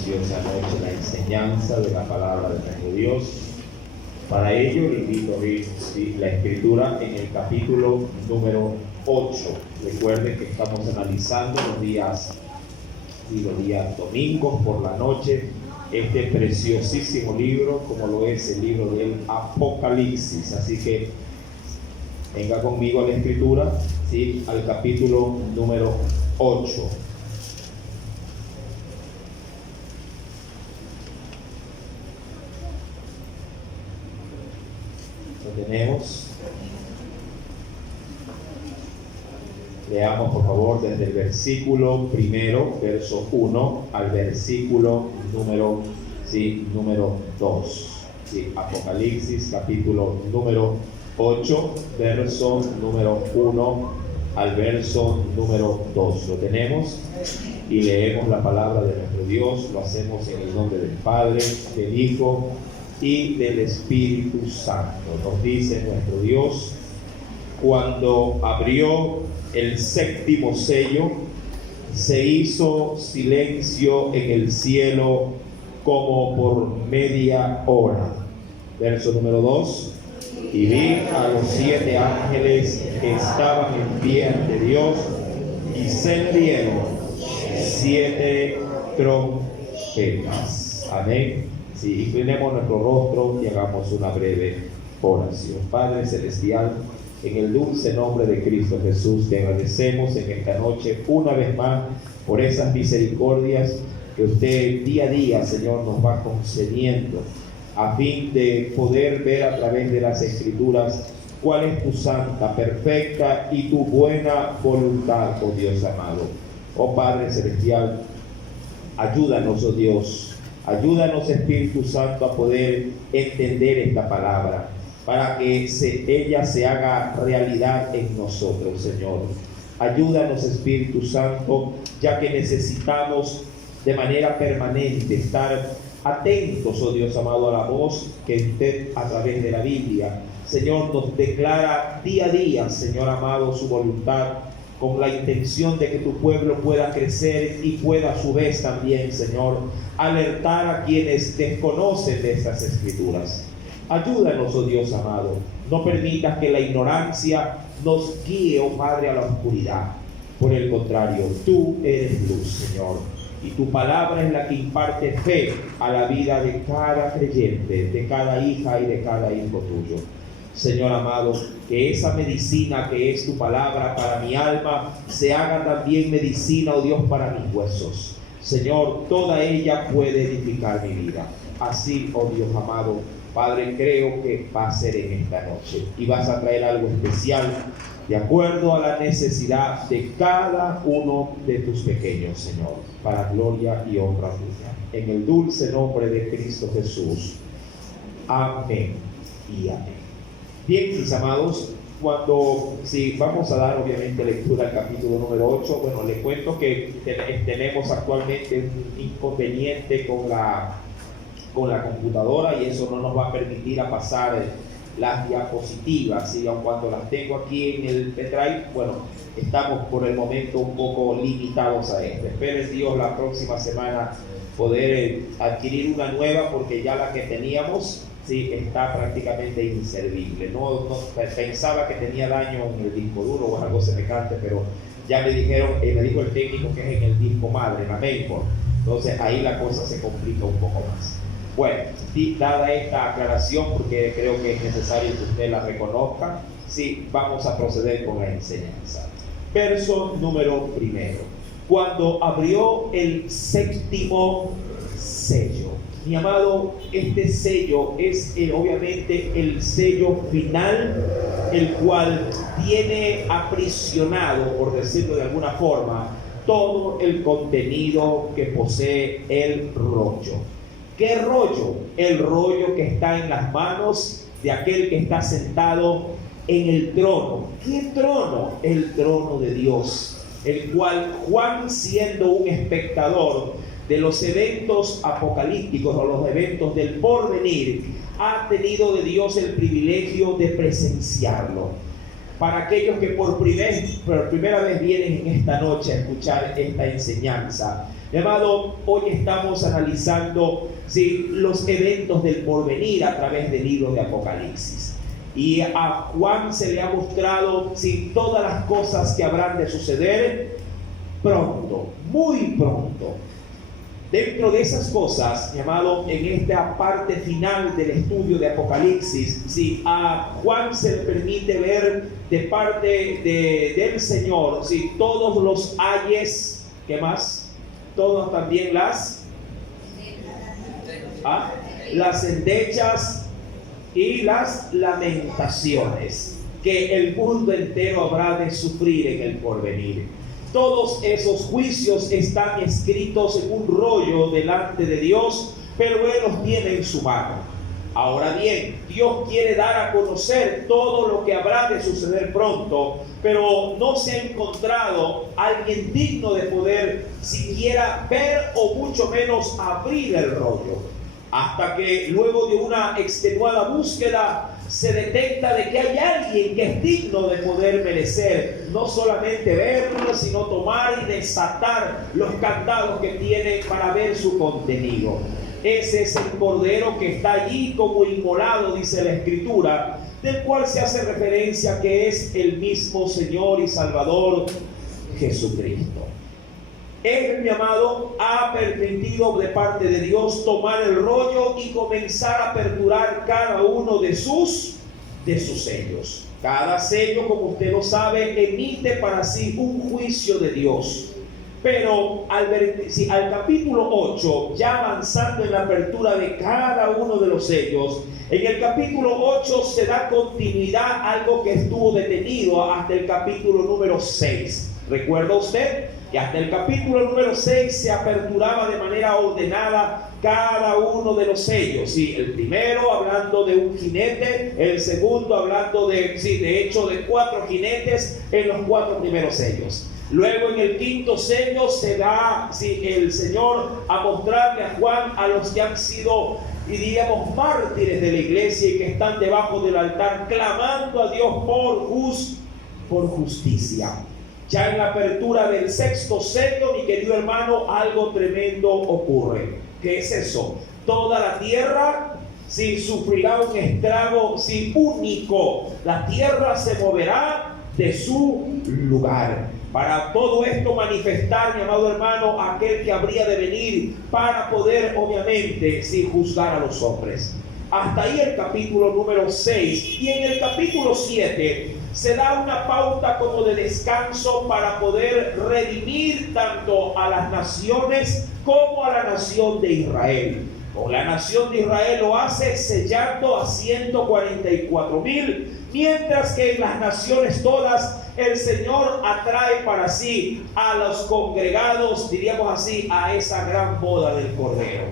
preciosa noche la enseñanza de la palabra de nuestro Dios. Para ello le invito a abrir la escritura en el capítulo número 8. Recuerden que estamos analizando los días domingos por la noche este preciosísimo libro, como lo es el libro del Apocalipsis. Así que venga conmigo a la escritura, ¿sí? Al capítulo número 8. Lo tenemos. Leamos por favor desde el versículo primero, verso 1, al versículo número 2. ¿Sí? Apocalipsis capítulo número 8, verso número 1 al verso número 2. Lo tenemos y leemos la palabra de nuestro Dios. Lo hacemos en el nombre del Padre, del Hijo y del Espíritu Santo. Nos dice nuestro Dios: cuando abrió el séptimo sello, se hizo silencio en el cielo como por media hora. Verso número 2. Y vi a los 7 ángeles que estaban en pie ante Dios, y se le dieron 7 trompetas. Amén. Sí, inclinemos nuestro rostro y hagamos una breve oración. Padre celestial, en el dulce nombre de Cristo Jesús, te agradecemos en esta noche una vez más por esas misericordias que usted día a día, Señor, nos va concediendo, a fin de poder ver a través de las Escrituras cuál es tu santa, perfecta y tu buena voluntad, oh Dios amado. Oh Padre celestial, ayúdanos, oh Dios, ayúdanos, Espíritu Santo, a poder entender esta palabra, para que ella se haga realidad en nosotros, Señor. Ayúdanos, Espíritu Santo, ya que necesitamos de manera permanente estar atentos, oh Dios amado, a la voz que usted a través de la Biblia, Señor, nos declara día a día, Señor amado, su voluntad, con la intención de que tu pueblo pueda crecer y pueda a su vez también, Señor, alertar a quienes desconocen de estas Escrituras. Ayúdanos, oh Dios amado, no permitas que la ignorancia nos guíe, oh Padre, a la oscuridad. Por el contrario, tú eres luz, Señor, y tu palabra es la que imparte fe a la vida de cada creyente, de cada hija y de cada hijo tuyo. Señor amado, que esa medicina que es tu palabra para mi alma se haga también medicina, oh Dios, para mis huesos. Señor, toda ella puede edificar mi vida. Así, oh Dios amado, Padre, creo que va a ser en esta noche y vas a traer algo especial de acuerdo a la necesidad de cada uno de tus pequeños, Señor, para gloria y honra tuya. En el dulce nombre de Cristo Jesús. Amén y amén. Bien, mis amados, vamos a dar obviamente lectura al capítulo número 8. Bueno, les cuento que tenemos actualmente un inconveniente con la computadora, y eso no nos va a permitir a pasar las diapositivas, y aun cuando las tengo aquí en el pendrive, bueno, estamos por el momento un poco limitados a esto. Espero en Dios la próxima semana poder adquirir una nueva, porque ya la que teníamos está prácticamente inservible. No pensaba que tenía daño en el disco duro o algo semejante, pero ya me dijo el técnico que es en el disco madre, en la mainboard. Entonces ahí la cosa se complica un poco más. Bueno, dada esta aclaración, porque creo que es necesario que usted la reconozca, vamos a proceder con la enseñanza. Verso número 1. Cuando abrió el séptimo sello. Mi amado, este sello es obviamente el sello final, el cual tiene aprisionado, por decirlo de alguna forma, todo el contenido que posee el rollo. ¿Qué rollo? El rollo que está en las manos de aquel que está sentado en el trono. ¿Qué trono? El trono de Dios, el cual Juan, siendo un espectador de los eventos apocalípticos o los eventos del porvenir, ha tenido de Dios el privilegio de presenciarlo. Para aquellos que por primera vez vienen en esta noche a escuchar esta enseñanza, Mi amado, hoy estamos analizando los eventos del porvenir a través del libro de Apocalipsis. Y a Juan se le ha mostrado todas las cosas que habrán de suceder pronto, muy pronto. Dentro de esas cosas, mi amado, en esta parte final del estudio de Apocalipsis, a Juan se le permite ver de parte del Señor, todos los ayes, ¿qué más? Todos también las endechas y las lamentaciones que el mundo entero habrá de sufrir en el porvenir. Todos esos juicios están escritos en un rollo delante de Dios, pero Él los tiene en su mano. Ahora bien, Dios quiere dar a conocer todo lo que habrá de suceder pronto, pero no se ha encontrado alguien digno de poder siquiera ver o mucho menos abrir el rollo. Hasta que luego de una extenuada búsqueda se detecta de que hay alguien que es digno de poder merecer, no solamente verlo, sino tomar y desatar los candados que tiene para ver su contenido. Ese es el Cordero que está allí como inmolado, dice la Escritura, del cual se hace referencia que es el mismo Señor y Salvador Jesucristo. Él, mi amado, ha permitido de parte de Dios tomar el rollo y comenzar a aperturar cada uno de sus sellos. Cada sello, como usted lo sabe, emite para sí un juicio de Dios. Pero al capítulo 8, ya avanzando en la apertura de cada uno de los sellos, en el capítulo 8 se da continuidad a algo que estuvo detenido hasta el capítulo número 6. ¿Recuerda usted? Y hasta el capítulo número 6 se aperturaba de manera ordenada cada uno de los sellos. El primero hablando de un jinete, el segundo hablando de 4 jinetes en los 4 primeros sellos. Luego en el quinto sello se da el Señor a mostrarle a Juan a los que han sido, y diríamos, mártires de la iglesia y que están debajo del altar clamando a Dios por justicia. Ya en la apertura del sexto sello, mi querido hermano, algo tremendo ocurre. ¿Qué es eso? Toda la tierra sufrirá un estrago único. La tierra se moverá de su lugar. Para todo esto manifestar, mi amado hermano, aquel que habría de venir para poder, obviamente, juzgar a los hombres. Hasta ahí el capítulo número 6. Y en el capítulo 7 se da una pauta como de descanso para poder redimir tanto a las naciones como a la nación de Israel. Con la nación de Israel lo hace sellando a 144,000, mientras que en las naciones todas el Señor atrae para sí a los congregados, diríamos así, a esa gran boda del Cordero.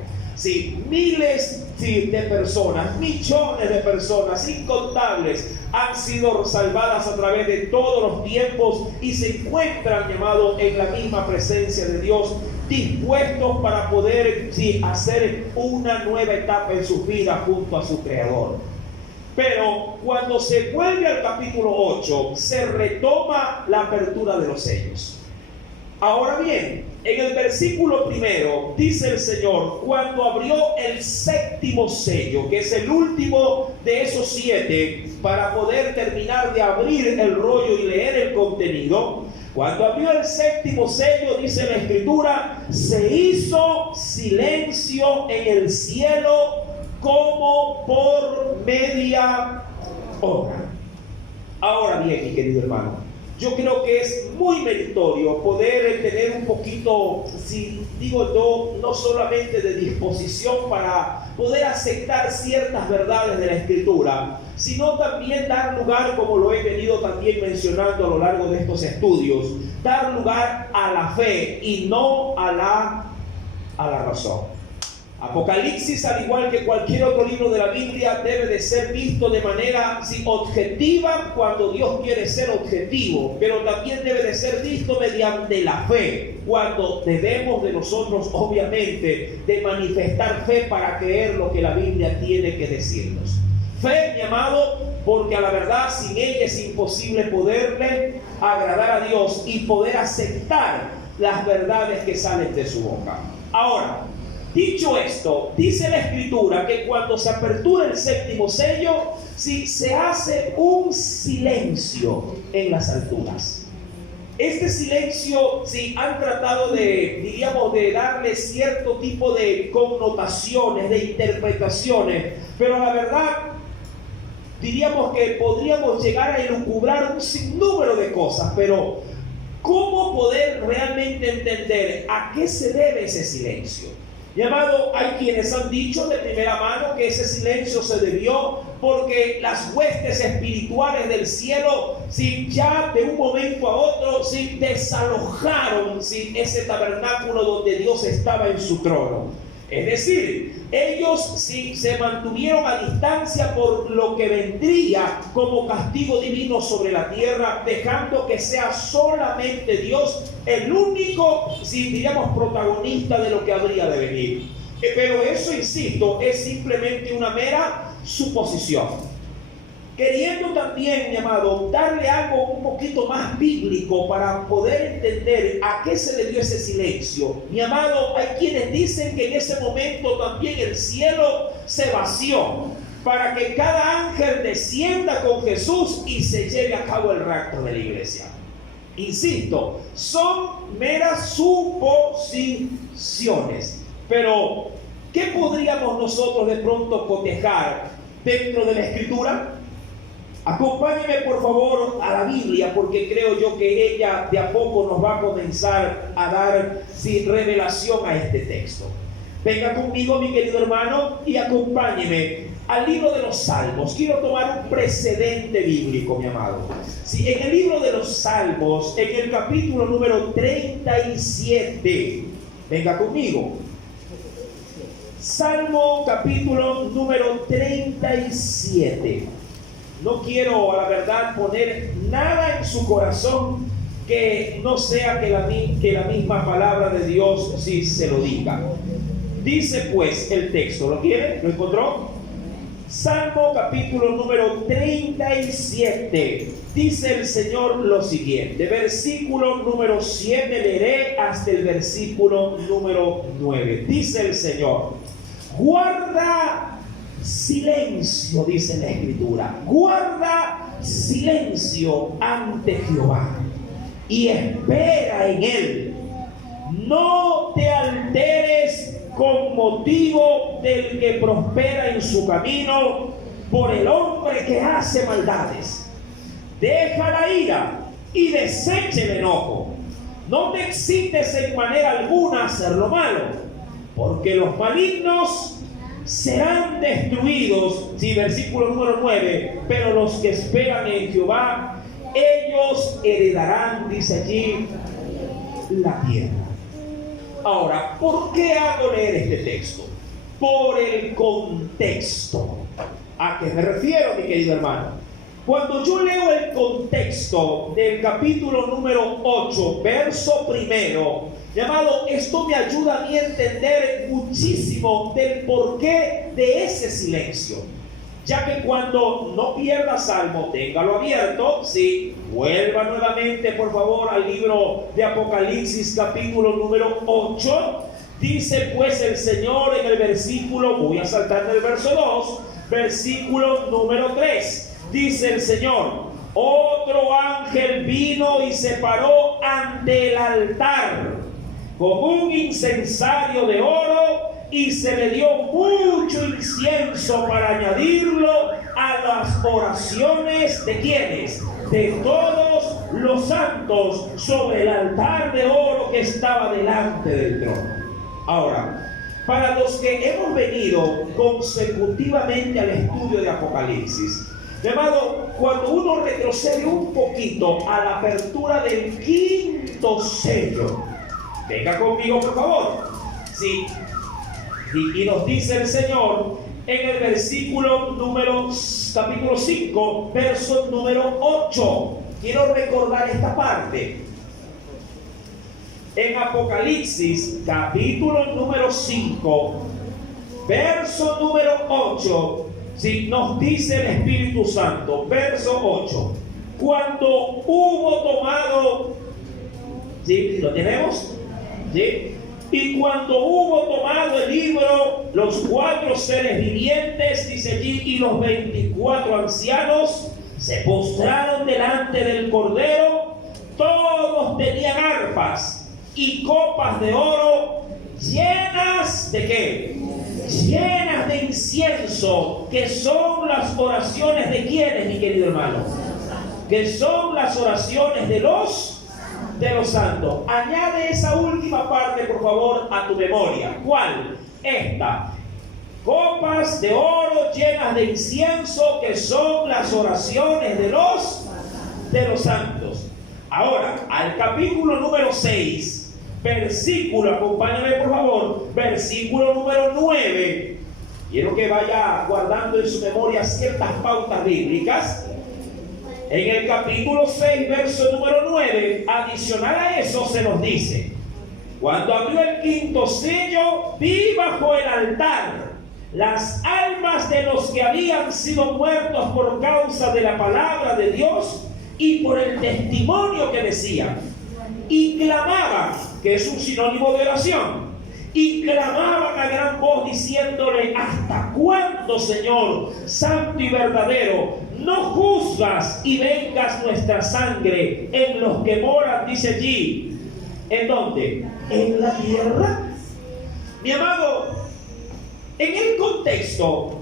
Miles de personas, millones de personas, incontables, han sido salvadas a través de todos los tiempos y se encuentran, llamados, en la misma presencia de Dios, dispuestos para poder hacer una nueva etapa en sus vidas junto a su Creador. Pero cuando se vuelve al capítulo 8, se retoma la apertura de los sellos. Ahora bien, en el versículo primero dice el Señor, cuando abrió el séptimo sello, que es el último de esos 7, para poder terminar de abrir el rollo y leer el contenido, cuando abrió el séptimo sello, dice la Escritura, se hizo silencio en el cielo como por media hora. Ahora bien, mi querido hermano, yo creo que es muy meritorio poder tener un poquito, no solamente de disposición para poder aceptar ciertas verdades de la Escritura, sino también dar lugar, como lo he venido también mencionando a lo largo de estos estudios, dar lugar a la fe y no a la razón. Apocalipsis, al igual que cualquier otro libro de la Biblia, debe de ser visto de manera objetiva cuando Dios quiere ser objetivo, pero también debe de ser visto mediante la fe, cuando debemos de nosotros, obviamente, de manifestar fe para creer lo que la Biblia tiene que decirnos. Fe, mi amado, porque a la verdad sin ella es imposible poderle agradar a Dios y poder aceptar las verdades que salen de su boca. Ahora, dicho esto, dice la Escritura que cuando se apertura el séptimo sello, si se hace un silencio en las alturas. Este silencio, si han tratado de darle cierto tipo de connotaciones, de interpretaciones, pero la verdad, diríamos que podríamos llegar a elucubrar un sinnúmero de cosas, pero ¿cómo poder realmente entender a qué se debe ese silencio? Mi amado, hay quienes han dicho de primera mano que ese silencio se debió porque las huestes espirituales del cielo, si ya de un momento a otro, si desalojaron ese tabernáculo donde Dios estaba en su trono. Es decir, ellos sí se mantuvieron a distancia por lo que vendría como castigo divino sobre la tierra, dejando que sea solamente Dios el único, si diríamos, protagonista de lo que habría de venir. Pero eso, insisto, es simplemente una mera suposición. Queriendo también, mi amado, darle algo un poquito más bíblico para poder entender a qué se le dio ese silencio. Mi amado, hay quienes dicen que en ese momento también el cielo se vació para que cada ángel descienda con Jesús y se lleve a cabo el rapto de la iglesia. Insisto, son meras suposiciones. Pero, ¿qué podríamos nosotros de pronto cotejar dentro de la Escritura? Acompáñeme por favor a la Biblia, porque creo yo que ella de a poco nos va a comenzar a dar revelación a este texto. Venga conmigo, mi querido hermano, y acompáñeme al libro de los Salmos. Quiero tomar un precedente bíblico, mi amado. Sí, en el libro de los Salmos, en el capítulo número 37, venga conmigo. Salmo capítulo número 37. No quiero, a la verdad, poner nada en su corazón que no sea que la misma palabra de Dios sí se lo diga. Dice pues el texto, ¿lo quiere? ¿Lo encontró? Salmo capítulo número 37. Dice el Señor lo siguiente. Versículo número 7 leeré hasta el versículo número 9. Dice el Señor: guarda silencio, dice la Escritura, guarda silencio ante Jehová y espera en él. No te alteres con motivo del que prospera en su camino, por el hombre que hace maldades. Deja la ira y desecha el enojo. No te excites en manera alguna a hacer lo malo, porque los malignos serán destruidos. Sí, versículo número 9. Pero los que esperan en Jehová, ellos heredarán, dice allí, la tierra. Ahora, ¿por qué hago leer este texto? Por el contexto. ¿A qué me refiero, mi querido hermano? Cuando yo leo el contexto del capítulo número 8, verso primero, llamado, esto me ayuda a mí a entender muchísimo del porqué de ese silencio. Ya que cuando no pierda Salmo, téngalo abierto, sí, vuelva nuevamente por favor al libro de Apocalipsis capítulo número 8. Dice pues el Señor en el versículo, voy a saltar del verso 2, versículo número 3. Dice el Señor: otro ángel vino y se paró ante el altar con un incensario de oro, y se le dio mucho incienso para añadirlo a las oraciones de quienes, de todos los santos, sobre el altar de oro que estaba delante del trono. Ahora, para los que hemos venido consecutivamente al estudio de Apocalipsis, mi amado, cuando uno retrocede un poquito a la apertura del quinto sello, venga conmigo por favor, sí. Y nos dice el Señor en el versículo número, capítulo 5, verso número 8. Quiero recordar esta parte. En Apocalipsis, capítulo número 5, verso número 8, sí, nos dice el Espíritu Santo, verso 8. Cuando hubo tomado, ¿Sí? ¿Lo tenemos? ¿Sí? Y cuando hubo tomado el libro, los 4 seres vivientes, dice allí, y los 24 ancianos se postraron delante del Cordero. Todos tenían arpas y copas de oro llenas ¿de qué? Llenas de incienso, que son las oraciones de ¿quiénes, mi querido hermano? Que son las oraciones de los santos. Añade esa última parte, por favor, a tu memoria. ¿Cuál? Esta. Copas de oro llenas de incienso, que son las oraciones de los santos. Ahora, al capítulo número 6, versículo, acompáñame por favor, versículo número 9. Quiero que vaya guardando en su memoria ciertas pautas bíblicas. En el capítulo 6, verso número 9, adicional a eso se nos dice: cuando abrió el 5º sello, vi bajo el altar las almas de los que habían sido muertos por causa de la palabra de Dios y por el testimonio que decían, y clamaban, que es un sinónimo de oración, y clamaban a gran voz diciéndole: ¿hasta cuándo, Señor, santo y verdadero, no juzgas y vengas nuestra sangre en los que moran? Dice allí, ¿en dónde? En la tierra. Mi amado, en el contexto,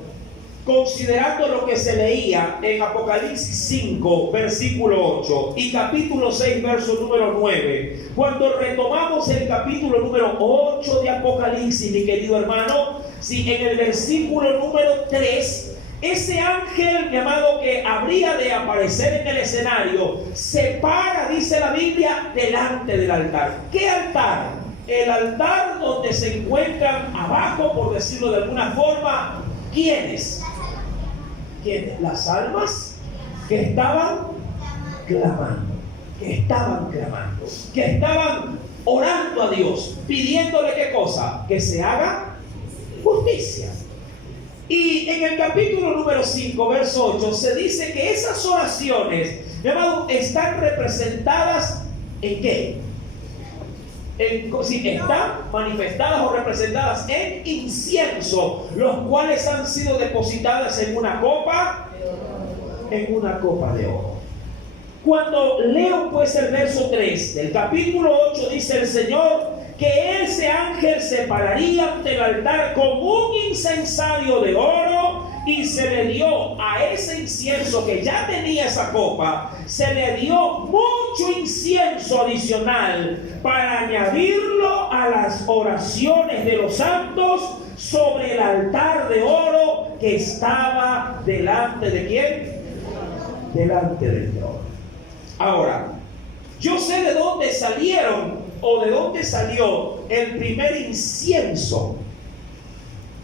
considerando lo que se leía en Apocalipsis 5, versículo 8, y capítulo 6, verso número 9, cuando retomamos el capítulo número 8 de Apocalipsis, mi querido hermano, si en el versículo número 3, ese ángel, mi amado, que habría de aparecer en el escenario, se para, dice la Biblia, delante del altar. ¿Qué altar? El altar donde se encuentran abajo, por decirlo de alguna forma, ¿quiénes? ¿Quiénes? Las almas que estaban clamando, que estaban orando a Dios, pidiéndole ¿qué cosa? Que se haga justicia. Y en el capítulo número 5, verso 8, se dice que esas oraciones, mi amado, están representadas ¿en qué? Están manifestadas o representadas en incienso, los cuales han sido depositadas en una copa de oro. Cuando leo pues el verso 3 del capítulo 8, dice el Señor que ese ángel se pararía ante el altar con un incensario de oro, y se le dio a ese incienso que ya tenía esa copa, se le dio mucho incienso adicional para añadirlo a las oraciones de los santos sobre el altar de oro que estaba delante de ¿quién? Delante del trono. Ahora, yo sé de dónde salieron o de dónde salió el primer incienso,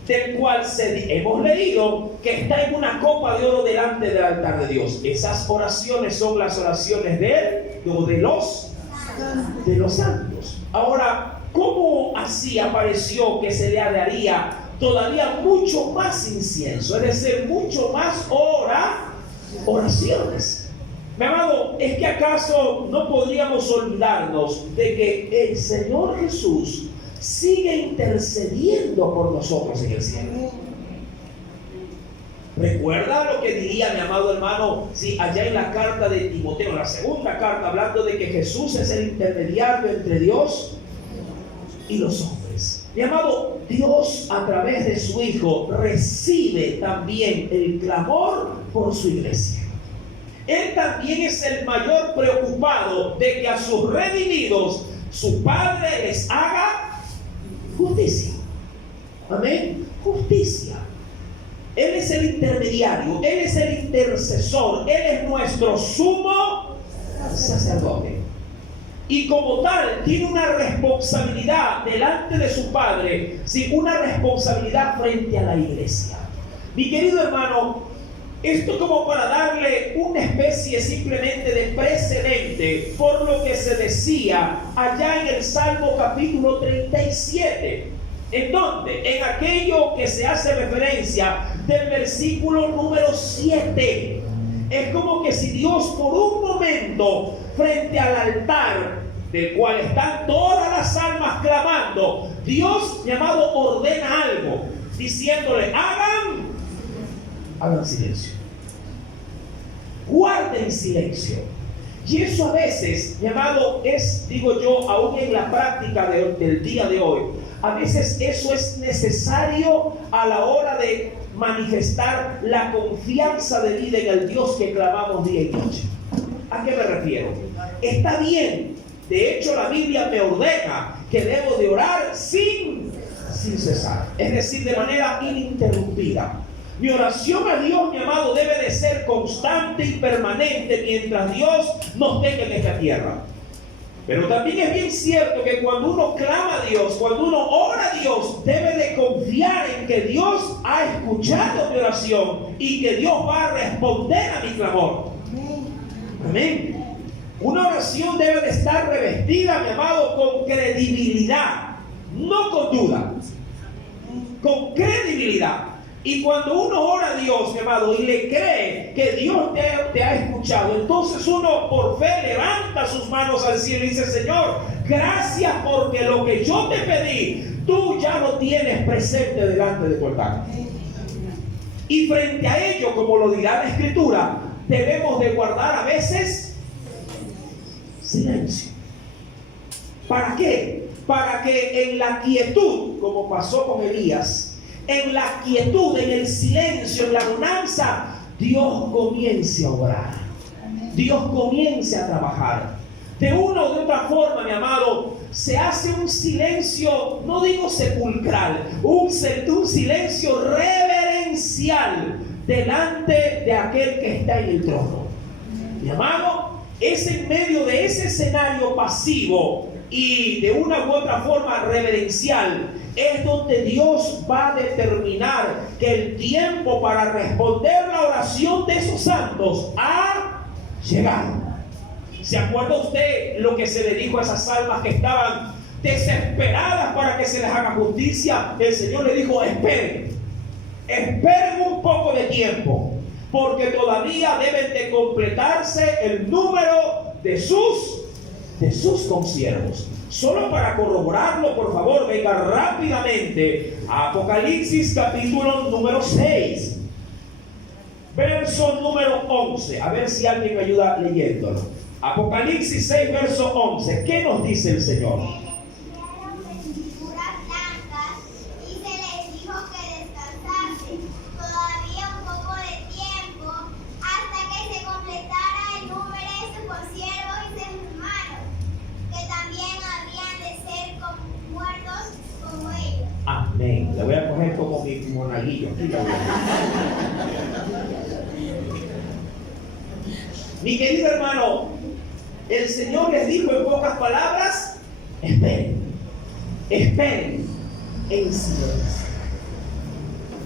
del cual hemos leído que está en una copa de oro delante del altar de Dios. Esas oraciones son las oraciones de los santos. Ahora, ¿cómo así apareció que se le daría todavía mucho más incienso? Es decir, mucho más oraciones. Mi amado, ¿es que acaso no podríamos olvidarnos de que el Señor Jesús sigue intercediendo por nosotros en el cielo? ¿Recuerda lo que diría mi amado hermano, si allá en la carta de Timoteo, la segunda carta, hablando de que Jesús es el intermediario entre Dios y los hombres? Mi amado, Dios a través de su Hijo recibe también el clamor por su iglesia. Él también es el mayor preocupado de que a sus redimidos su Padre les haga justicia. Amén. Justicia. Él es el intermediario, Él es el intercesor, Él es nuestro sumo sacerdote. Y como tal, tiene una responsabilidad delante de su Padre, sí, una responsabilidad frente a la iglesia. Mi querido hermano, esto como para darle una especie simplemente de precedente por lo que se decía allá en el Salmo capítulo 37. ¿En dónde? En aquello que se hace referencia del versículo número 7. Es como que si Dios por un momento frente al altar del cual están todas las almas clamando, Dios, mi amado, ordena algo, diciéndole, hagan silencio, guarden silencio. Y eso a veces, mi amado, es, digo yo, aún en la práctica del día de hoy, a veces eso es necesario a la hora de manifestar la confianza de vida en el Dios que clamamos día y noche. ¿A qué me refiero? Está bien, de hecho la Biblia me ordena que debo de orar sin cesar, es decir, de manera ininterrumpida. Mi oración a Dios, mi amado, debe de ser constante y permanente mientras Dios nos tenga en esta tierra. Pero también es bien cierto que cuando uno clama a Dios, cuando uno ora a Dios, debe de confiar en que Dios ha escuchado mi oración y que Dios va a responder a mi clamor. Amén. Una oración debe de estar revestida, mi amado, con credibilidad, no con duda, con credibilidad. Y cuando uno ora a Dios, mi amado, y le cree que Dios te ha escuchado, entonces uno por fe levanta sus manos al cielo y dice, Señor, gracias porque lo que yo te pedí, tú ya lo tienes presente delante de tu altar. Y frente a ello, como lo dirá la Escritura, debemos de guardar a veces silencio. ¿Para qué? Para que en la quietud, como pasó con Elías, en la quietud, en el silencio, en la bonanza, Dios comience a orar. Dios comience a trabajar. De una o de otra forma, mi amado, se hace un silencio, no digo sepulcral, un silencio reverencial delante de aquel que está en el trono. Mi amado, es en medio de ese escenario pasivo y de una u otra forma reverencial, es donde Dios va a determinar que el tiempo para responder la oración de esos santos ha llegado. ¿Se acuerda usted lo que se le dijo a esas almas que estaban desesperadas para que se les haga justicia? El Señor le dijo, esperen un poco de tiempo, porque todavía deben de completarse el número de sus consiervos. Solo para corroborarlo, por favor, venga rápidamente a Apocalipsis capítulo número 6, verso número 11. A ver si alguien me ayuda leyéndolo. Apocalipsis 6, verso 11. ¿Qué nos dice el Señor? Amén. La voy a coger como mi monaguillo. Mi querido hermano, el Señor les dijo en pocas palabras, esperen en silencio.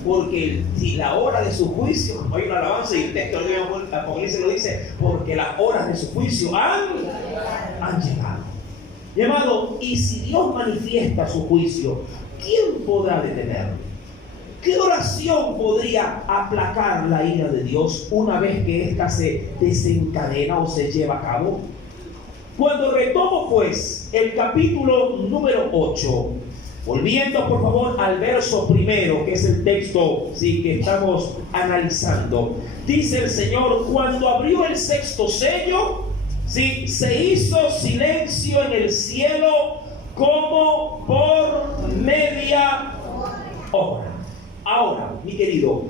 Porque si la hora de su juicio, hay una alabanza y el texto de Apocalipsis lo dice, porque las horas de su juicio han llegado. Mi amado, y si Dios manifiesta su juicio, ¿quién podrá detenerlo? ¿Qué oración podría aplacar la ira de Dios una vez que ésta se desencadena o se lleva a cabo? Cuando retomo pues el capítulo número 8, volviendo por favor al verso primero, que es el texto que estamos analizando, dice el Señor, cuando abrió el sexto sello, se hizo silencio en el cielo como por media hora. Ahora, mi querido,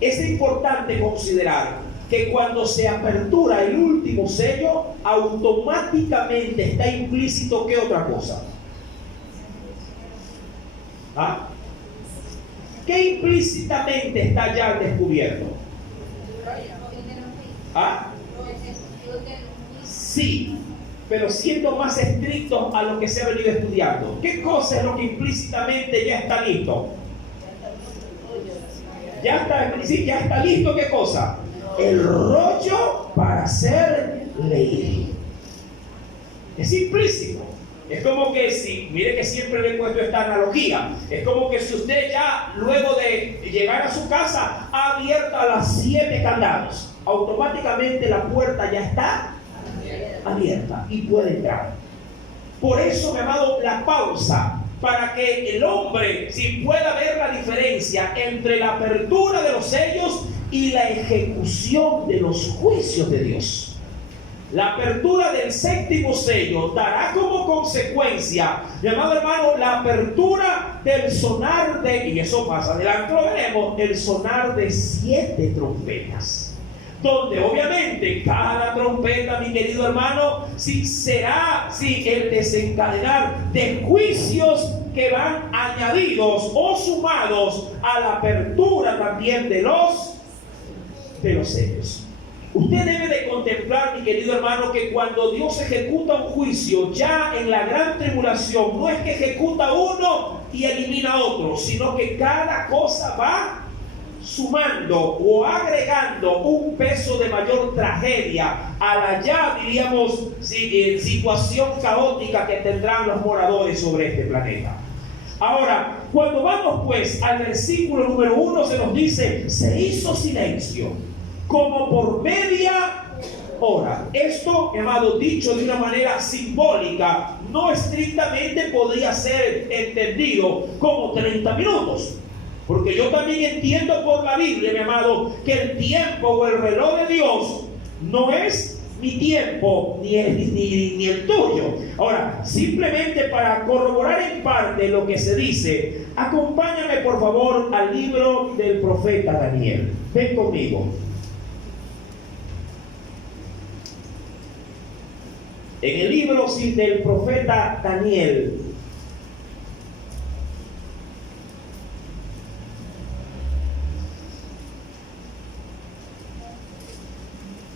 es importante considerar que cuando se apertura el último sello, automáticamente está implícito ¿qué otra cosa? ¿Ah? ¿Qué implícitamente está ya al descubierto? ¿Ah? Sí, pero siendo más estrictos a lo que se ha venido estudiando. ¿Qué cosa es lo que implícitamente ya está listo? Ya está listo, ¿qué cosa? El rollo para ser leído. Es implícito. Es como que si, mire que siempre le he puesto esta analogía, es como que si usted ya luego de llegar a su casa ha abierto a las 7 candados, automáticamente la puerta ya está abierta y puede entrar. Por eso, mi amado, la pausa, para que el hombre sí pueda ver la diferencia entre la apertura de los sellos y la ejecución de los juicios de Dios. La apertura del séptimo sello dará como consecuencia, mi amado hermano, la apertura del sonar de, y eso más adelante lo veremos, el sonar de 7 trompetas. Donde obviamente cada trompeta, mi querido hermano, sí será el desencadenar de juicios que van añadidos o sumados a la apertura también de los sellos. Usted debe de contemplar, mi querido hermano, que cuando Dios ejecuta un juicio, ya en la gran tribulación, no es que ejecuta uno y elimina otro, sino que cada cosa va sumando o agregando un peso de mayor tragedia a la ya, diríamos, situación caótica que tendrán los moradores sobre este planeta. Ahora, cuando vamos pues al versículo número 1, se nos dice, se hizo silencio como por media hora. Esto, amado, dicho de una manera simbólica, no estrictamente podría ser entendido como 30 minutos. Porque yo también entiendo por la Biblia, mi amado, que el tiempo o el reloj de Dios no es mi tiempo ni el tuyo. Ahora, simplemente para corroborar en parte lo que se dice, acompáñame por favor al libro del profeta Daniel. Ven conmigo. En el libro del profeta Daniel,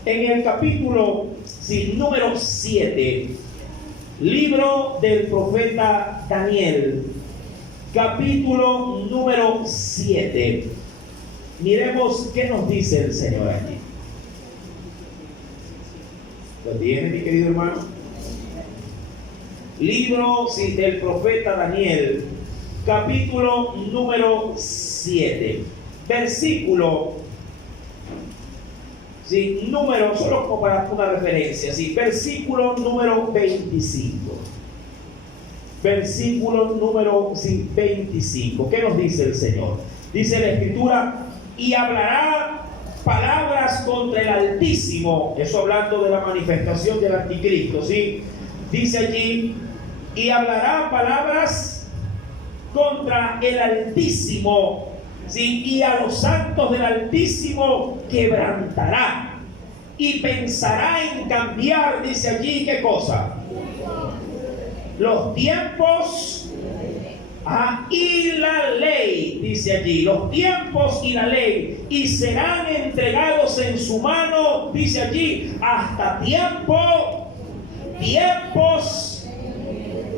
en el capítulo número 7, libro del profeta Daniel, capítulo número 7. Miremos qué nos dice el Señor aquí. ¿Lo tiene, mi querido hermano? Libro del profeta Daniel, capítulo número 7, versículo, número, solo como para una referencia, versículo número 25. Versículo número 25. ¿Qué nos dice el Señor? Dice la Escritura, y hablará palabras contra el Altísimo. Eso hablando de la manifestación del Anticristo, ¿sí? Dice allí, y hablará palabras contra el Altísimo, ¿sí? Y a los santos del Altísimo quebrantará, y pensará en cambiar, dice allí, ¿qué cosa? Los tiempos y la ley, dice allí, los tiempos y la ley, y serán entregados en su mano, dice allí, hasta tiempos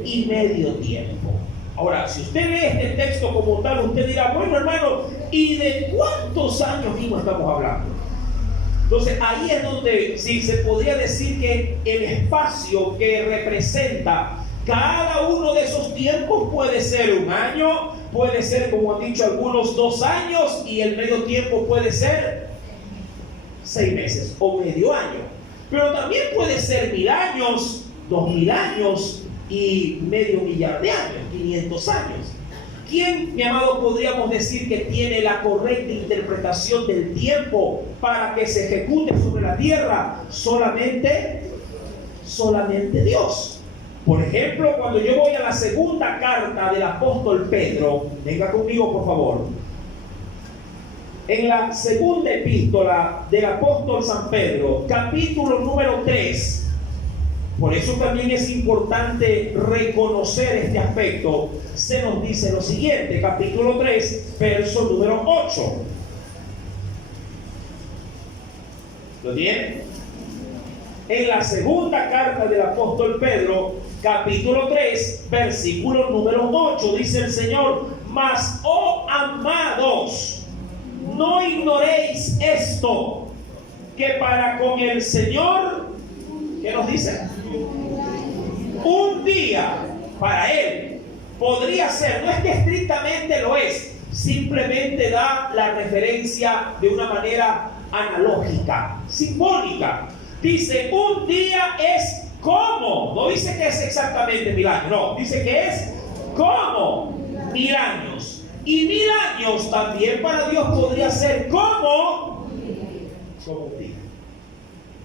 y medio tiempo. Ahora, si usted lee este texto como tal, usted dirá, bueno hermano, ¿y de cuántos años mismo estamos hablando? Entonces ahí es donde se podría decir que el espacio que representa cada uno de esos tiempos puede ser un año, puede ser, como han dicho algunos, 2 años, y el medio tiempo puede ser 6 meses o medio año. Pero también puede ser 1000 años, 2000 años y medio millar de años, 500 años. ¿Quién, mi amado, podríamos decir que tiene la correcta interpretación del tiempo para que se ejecute sobre la tierra? Solamente Dios. Por ejemplo, cuando yo voy a la segunda carta del apóstol Pedro, venga conmigo por favor. En la segunda epístola del apóstol San Pedro, capítulo número 3, por eso también es importante reconocer este aspecto, se nos dice lo siguiente, capítulo 3, verso número 8. ¿Lo tiene? En la segunda carta del apóstol Pedro, capítulo 3, versículo número 8, dice el Señor, mas, oh amados, no ignoréis esto, que para con el Señor, ¿qué nos dice? Un día para Él podría ser, no es que estrictamente lo es, simplemente da la referencia de una manera analógica, simbólica. Dice, un día es ¿cómo? No dice que es exactamente 1000 años, no, dice que es como 1000 años. Y 1000 años también para Dios podría ser como un día.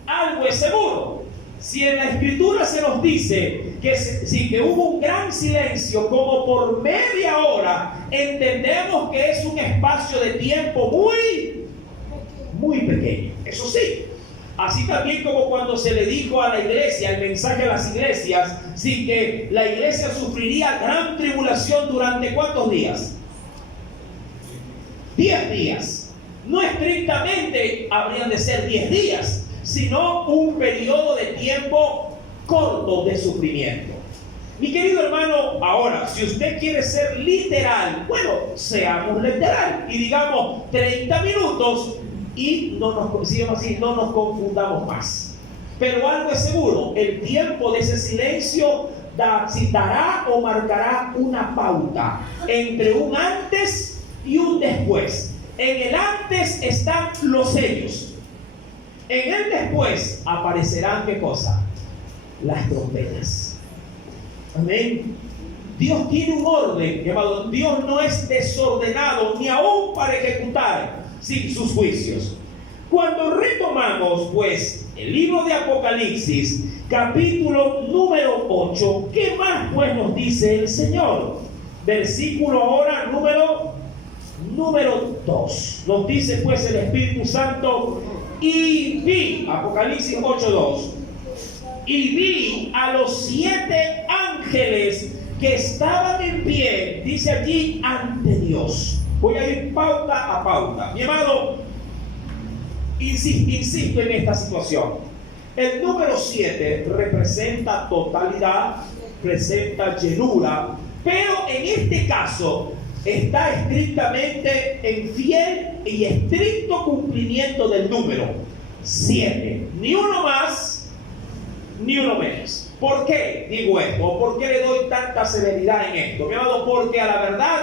Algo es seguro. Si en la Escritura se nos dice que hubo un gran silencio como por media hora, entendemos que es un espacio de tiempo muy pequeño. Eso sí, así también como cuando se le dijo a la iglesia, el mensaje a las iglesias, sí, que la iglesia sufriría gran tribulación durante ¿cuántos días? 10 días. No estrictamente habrían de ser 10 días, sino un periodo de tiempo corto de sufrimiento. Mi querido hermano, ahora, si usted quiere ser literal, bueno, seamos literal y digamos 30 minutos y no nos confundamos más. Pero algo es seguro, el tiempo de ese silencio dará o marcará una pauta entre un antes y un después. En el antes están los sellos. En el después aparecerán, ¿qué cosa? Las trompetas. Amén. Dios tiene un orden, llamado, Dios no es desordenado ni aún para ejecutar sus juicios. Cuando retomamos pues el libro de Apocalipsis, capítulo número 8, ¿qué más pues nos dice el Señor? Versículo ahora número 2. Nos dice pues el Espíritu Santo: y vi, Apocalipsis 8:2, y vi a los 7 ángeles que estaban en pie, dice aquí, ante Dios. Voy a ir pauta a pauta. Mi amado, insisto en esta situación. El número 7 representa totalidad, representa llenura, pero en este caso está estrictamente en fiel y estricto cumplimiento del número 7. Ni uno más, ni uno menos. ¿Por qué digo esto? ¿Por qué le doy tanta severidad en esto? Mi amado, porque a la verdad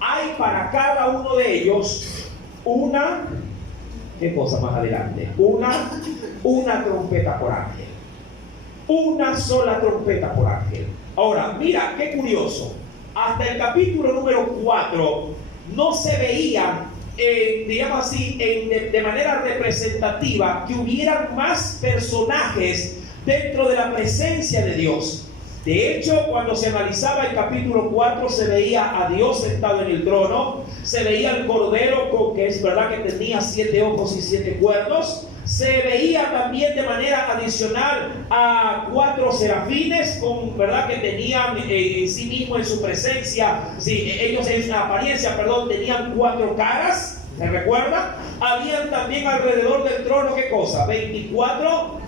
hay para cada uno de ellos una, ¿qué cosa más adelante? Una trompeta por ángel. Una sola trompeta por ángel. Ahora, mira, qué curioso. Hasta el capítulo número 4 no se veía, digamos así, de manera representativa, que hubieran más personajes dentro de la presencia de Dios. De hecho, cuando se analizaba el capítulo 4, se veía a Dios sentado en el trono, se veía al Cordero, que es verdad que tenía 7 ojos y 7 cuernos. Se veía también de manera adicional a 4 serafines, verdad que tenían en sí mismo, en su presencia, ellos en su apariencia, tenían 4 caras, ¿se recuerda? Habían también alrededor del trono, ¿qué cosa? 24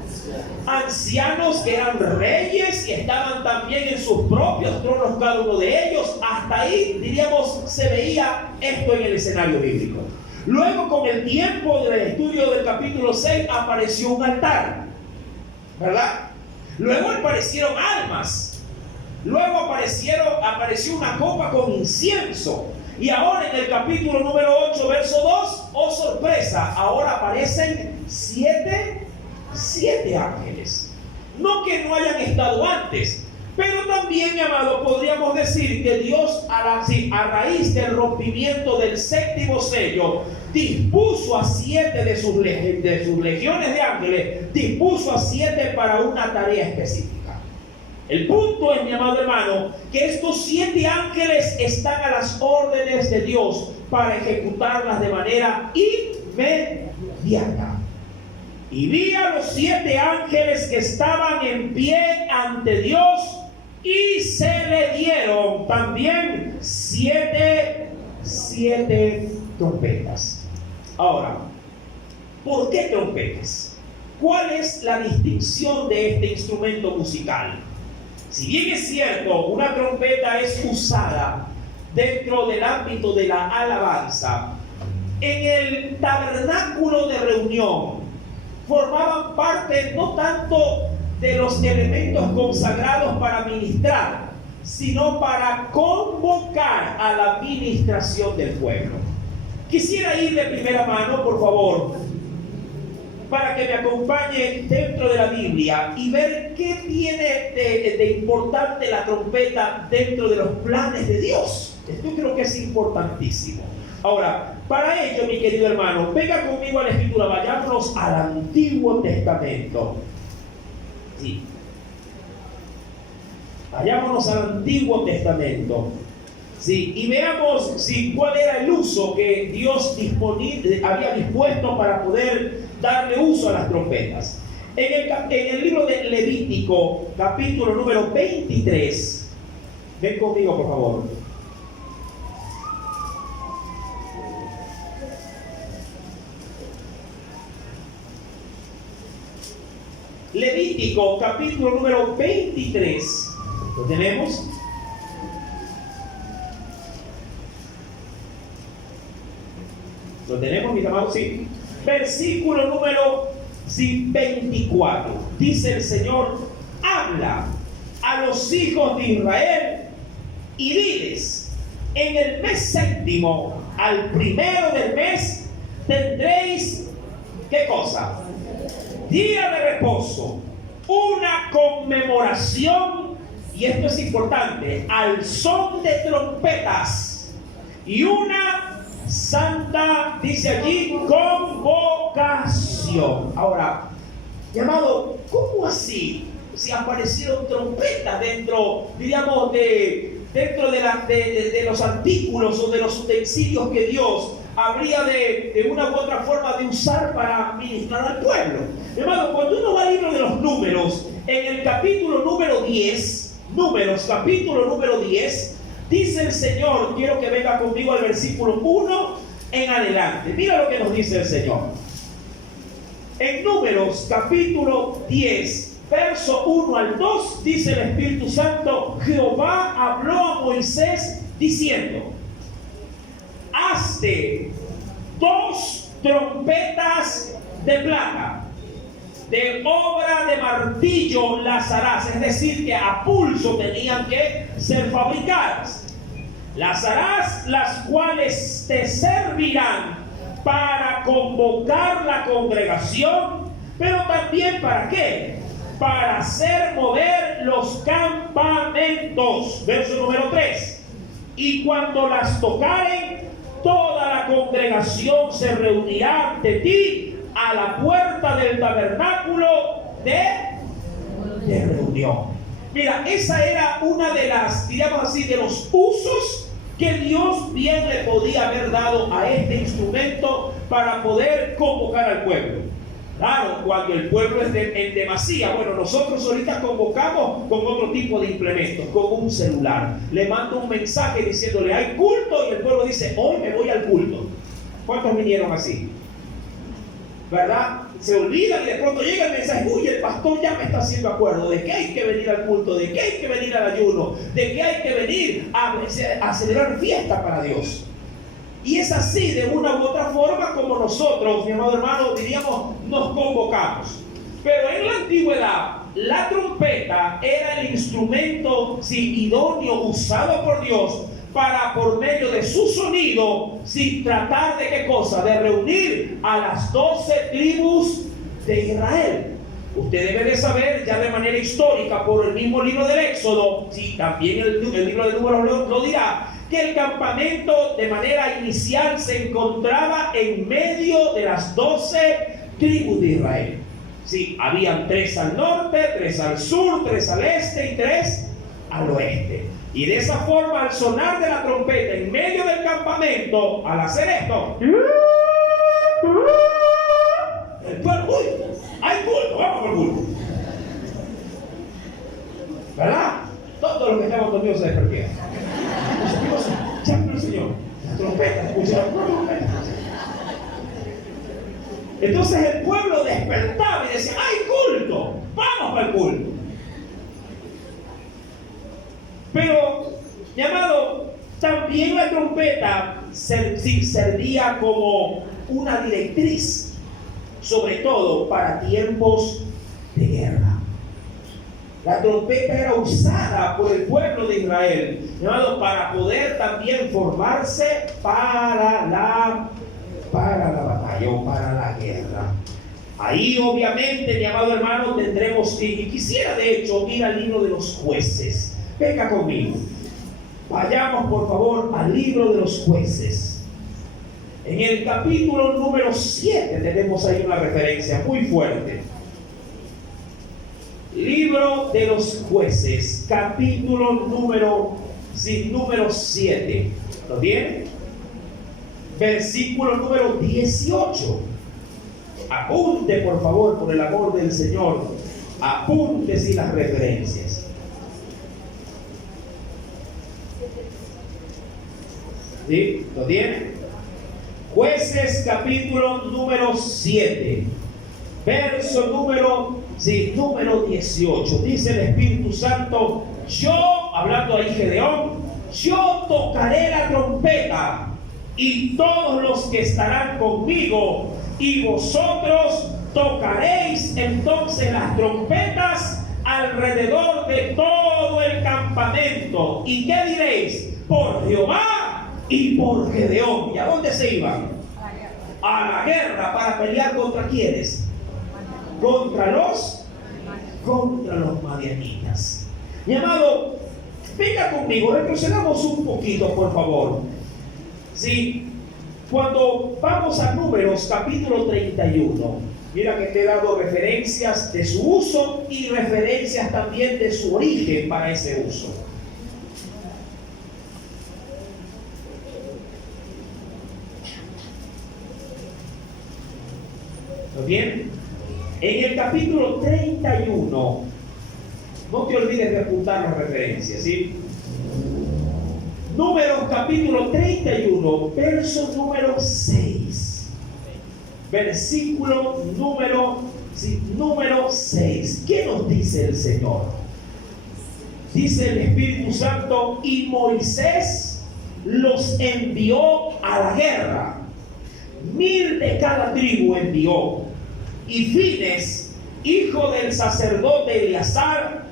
ancianos que eran reyes y estaban también en sus propios tronos cada uno de ellos. Hasta ahí, diríamos, se veía esto en el escenario bíblico. Luego, con el tiempo del estudio del capítulo 6, apareció un altar, ¿verdad? Luego aparecieron almas. Luego apareció una copa con incienso. Y ahora en el capítulo número 8, verso 2, oh sorpresa, ahora aparecen 7 ángeles. No que no hayan estado antes, pero también, mi amado, podríamos decir que Dios a raíz del rompimiento del 7º sello, dispuso a 7 de sus legiones de ángeles, dispuso a 7 para una tarea específica. El punto es, mi amado hermano, que estos 7 ángeles están a las órdenes de Dios para ejecutarlas de manera inmediata. Y vi a los 7 ángeles que estaban en pie ante Dios, y se le dieron también 7 trompetas. Ahora, ¿por qué trompetas? ¿Cuál es la distinción de este instrumento musical? Si bien es cierto, una trompeta es usada dentro del ámbito de la alabanza, en el tabernáculo de reunión formaban parte no tanto de los elementos consagrados para ministrar, sino para convocar a la ministración del pueblo. Quisiera ir de primera mano, por favor, para que me acompañe dentro de la Biblia y ver qué tiene de importante la trompeta dentro de los planes de Dios. Esto creo que es importantísimo. Ahora, para ello, mi querido hermano, venga conmigo a la Escritura, vayámonos al Antiguo Testamento. Sí. Vayámonos al Antiguo Testamento. Sí, y veamos cuál era el uso que Dios había dispuesto para poder darle uso a las trompetas. En el libro de Levítico, capítulo número 23, ven conmigo por favor. Levítico, capítulo número 23. ¿Lo tenemos? ¿Lo tenemos, mis amados? Sí. Versículo número 24. Dice el Señor: habla a los hijos de Israel y diles: en el mes séptimo, al primero del mes, tendréis, ¿qué cosa? Día de reposo, una conmemoración, y esto es importante, al son de trompetas, y una santa, dice allí, convocación. Ahora, llamado, ¿cómo así? Si aparecieron trompetas dentro, diríamos, dentro de los artículos o de los utensilios que Dios habría de una u otra forma de usar para ministrar al pueblo. Hermano, cuando uno va al libro de los Números, en el capítulo número 10, Números, capítulo número 10, dice el Señor, quiero que venga conmigo al versículo 1 en adelante. Mira lo que nos dice el Señor. En Números, capítulo 10, verso 1 al 2, dice el Espíritu Santo: Jehová habló a Moisés diciendo: hazte 2 trompetas de plata, de obra de martillo las harás, es decir, que a pulso tenían que ser fabricadas. Las harás, las cuales te servirán para convocar la congregación, pero también ¿para qué? Para hacer mover los campamentos. Verso número 3. Y cuando las tocaren, toda la congregación se reunirá ante ti a la puerta del tabernáculo de reunión. Mira, esa era una de las, digamos así, de los usos que Dios bien le podía haber dado a este instrumento para poder convocar al pueblo. Claro, cuando el pueblo es en demasía, bueno, nosotros ahorita convocamos con otro tipo de implementos, con un celular. Le mando un mensaje diciéndole: hay culto, y el pueblo dice: hoy me voy al culto. ¿Cuántos vinieron así? ¿Verdad? Se olvidan y de pronto llega el mensaje: uy, el pastor ya me está haciendo acuerdo de que hay que venir al culto, de que hay que venir al ayuno, de que hay que venir a celebrar fiesta para Dios. Y es así, de una u otra forma, como nosotros, mi amado hermano, diríamos, nos convocamos. Pero en la antigüedad, la trompeta era el instrumento idóneo usado por Dios para, por medio de su sonido, tratar de ¿qué cosa? De reunir a las 12 tribus de Israel. Usted debe de saber ya de manera histórica, por el mismo libro del Éxodo, también el libro de Números lo dirá, que el campamento de manera inicial se encontraba en medio de las 12 tribus de Israel. Habían 3 al norte, 3 al sur, 3 al este y 3 al oeste. Y de esa forma, al sonar de la trompeta en medio del campamento, al hacer esto, el pueblo, uy, hay culto, vamos por culto. ¿Verdad? Todos los que estamos conmigo se despertían. Llame al Señor. La trompeta, escucharon la trompeta. Entonces el pueblo despertaba y decía: hay culto, vamos para el culto. Pero, mi amado, también la trompeta servía como una directriz, sobre todo para tiempos de guerra. La trompeta era usada por el pueblo de Israel, llamado, para poder también formarse para la batalla o para la guerra. Ahí obviamente, mi amado hermano, tendremos, y quisiera de hecho ir al libro de los Jueces. Venga conmigo. Vayamos por favor al libro de los Jueces. En el capítulo número 7 tenemos ahí una referencia muy fuerte. Libro de los Jueces, capítulo número 7. ¿Lo tiene? Versículo número 18. Apunte por favor, por el amor del Señor. Apunte sin las referencias. ¿Sí? ¿Lo tiene? Jueces capítulo número 7. Verso número 18. Dice el Espíritu Santo: yo, hablando ahí Gedeón, yo tocaré la trompeta y todos los que estarán conmigo, y vosotros tocaréis entonces las trompetas alrededor de todo el campamento. ¿Y qué diréis? Por Jehová y por Gedeón. ¿Y a dónde se iban? A la guerra. ¿Para pelear contra quiénes? Contra los madianitas. Mi amado, venga conmigo, retrocedamos un poquito por favor. Sí, cuando vamos a Números capítulo 31, mira que te he dado referencias de su uso y referencias también de su origen para ese uso. ¿Lo bien? En el capítulo 31, no te olvides de apuntar las referencias, ¿sí? Números capítulo 31, verso número 6. Versículo número 6. ¿Qué nos dice el Señor? Dice el Espíritu Santo: y Moisés los envió a la guerra. 1000 de cada tribu envió. Y Fines, hijo del sacerdote Eleazar,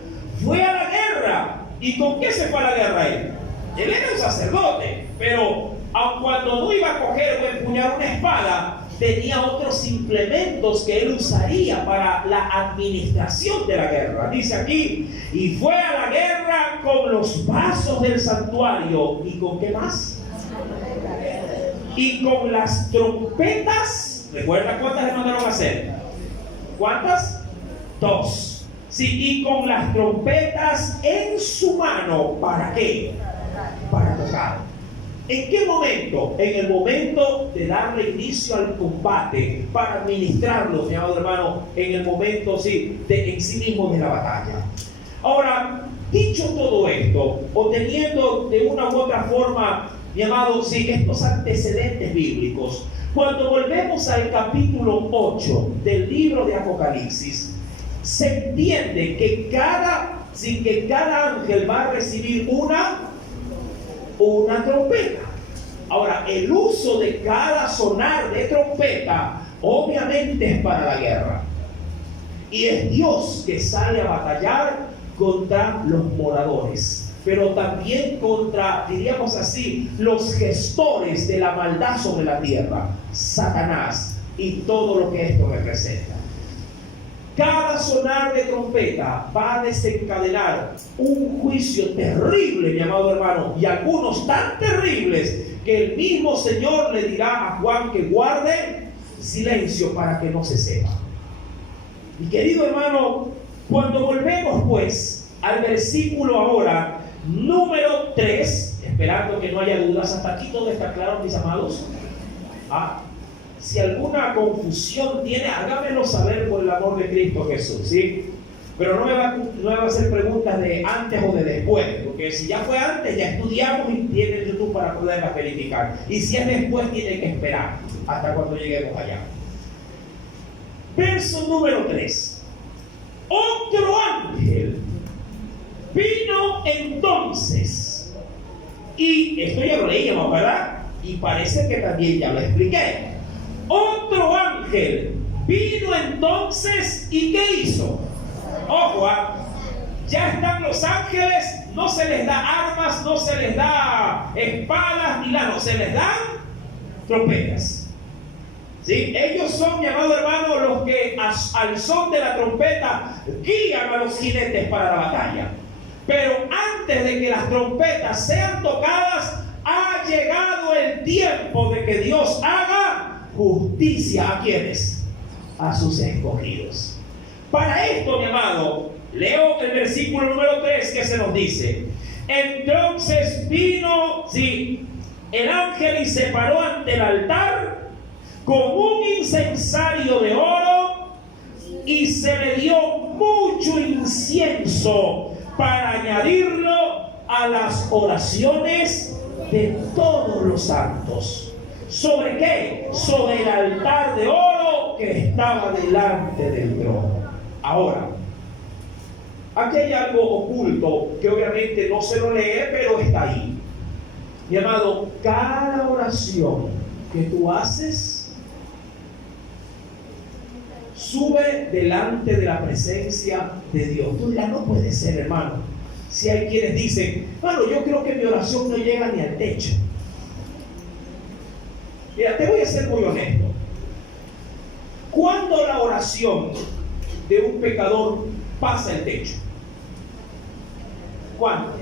fue a la guerra. ¿Y con qué se fue a la guerra él? Él era un sacerdote, pero aun cuando no iba a coger o empuñar una espada, tenía otros implementos que él usaría para la administración de la guerra. Dice aquí: y fue a la guerra con los vasos del santuario. ¿Y con qué más? Y con las trompetas. ¿Recuerda cuántas le mandaron a hacer? ¿Cuántas? 2. Sí, y con las trompetas en su mano. ¿Para qué? Para tocar. ¿En qué momento? En el momento de darle inicio al combate, para administrarlo, mi amado hermano, en el momento en sí mismo de la batalla. Ahora, dicho todo esto, o teniendo de una u otra forma, mi amado, estos antecedentes bíblicos, cuando volvemos al capítulo 8 del libro de Apocalipsis, se entiende que cada ángel va a recibir una trompeta. Ahora, el uso de cada sonar de trompeta obviamente es para la guerra, y es Dios que sale a batallar contra los moradores, pero también contra, diríamos así, los gestores de la maldad sobre la tierra, Satanás y todo lo que esto representa. Cada sonar de trompeta va a desencadenar un juicio terrible, mi amado hermano, y algunos tan terribles que el mismo Señor le dirá a Juan que guarde silencio para que no se sepa. Mi querido hermano, cuando volvemos pues al versículo ahora número 3, esperando que no haya dudas, hasta aquí todo está claro, mis amados. Si alguna confusión tiene, hágamelo saber por el amor de Cristo Jesús, ¿sí? Pero no me va a hacer preguntas de antes o de después, porque si ya fue antes, ya estudiamos y tiene YouTube para poderlas verificar. Y si es después, tiene que esperar hasta cuando lleguemos allá. Verso número 3. Otro ángel vino entonces, y esto ya lo leíamos, ¿verdad? Y parece que también ya lo expliqué. Otro ángel vino entonces, ¿y qué hizo? Ojo, ya están los ángeles, no se les da armas, no se les da espadas ni nada, se les dan trompetas. ¿Sí? Ellos son, mi amado hermano, los que al son de la trompeta guían a los jinetes para la batalla. Pero antes de que las trompetas sean tocadas, ha llegado el tiempo de que Dios haga justicia. ¿A quiénes? A sus escogidos. Para esto, mi amado, leo el versículo número 3 que se nos dice: entonces vino, sí, el ángel y se paró ante el altar con un incensario de oro, y se le dio mucho incienso para añadirlo a las oraciones de todos los santos. ¿Sobre qué? Sobre el altar de oro que estaba delante del trono. Ahora, aquí hay algo oculto que obviamente no se lo lee, pero está ahí. Mi amado, cada oración que tú haces sube delante de la presencia de Dios. Tú ya no puede ser, hermano. Si hay quienes dicen, bueno, yo creo que mi oración no llega ni al techo. Mira, te voy a ser muy honesto. ¿Cuándo la oración de un pecador pasa el techo? ¿Cuándo?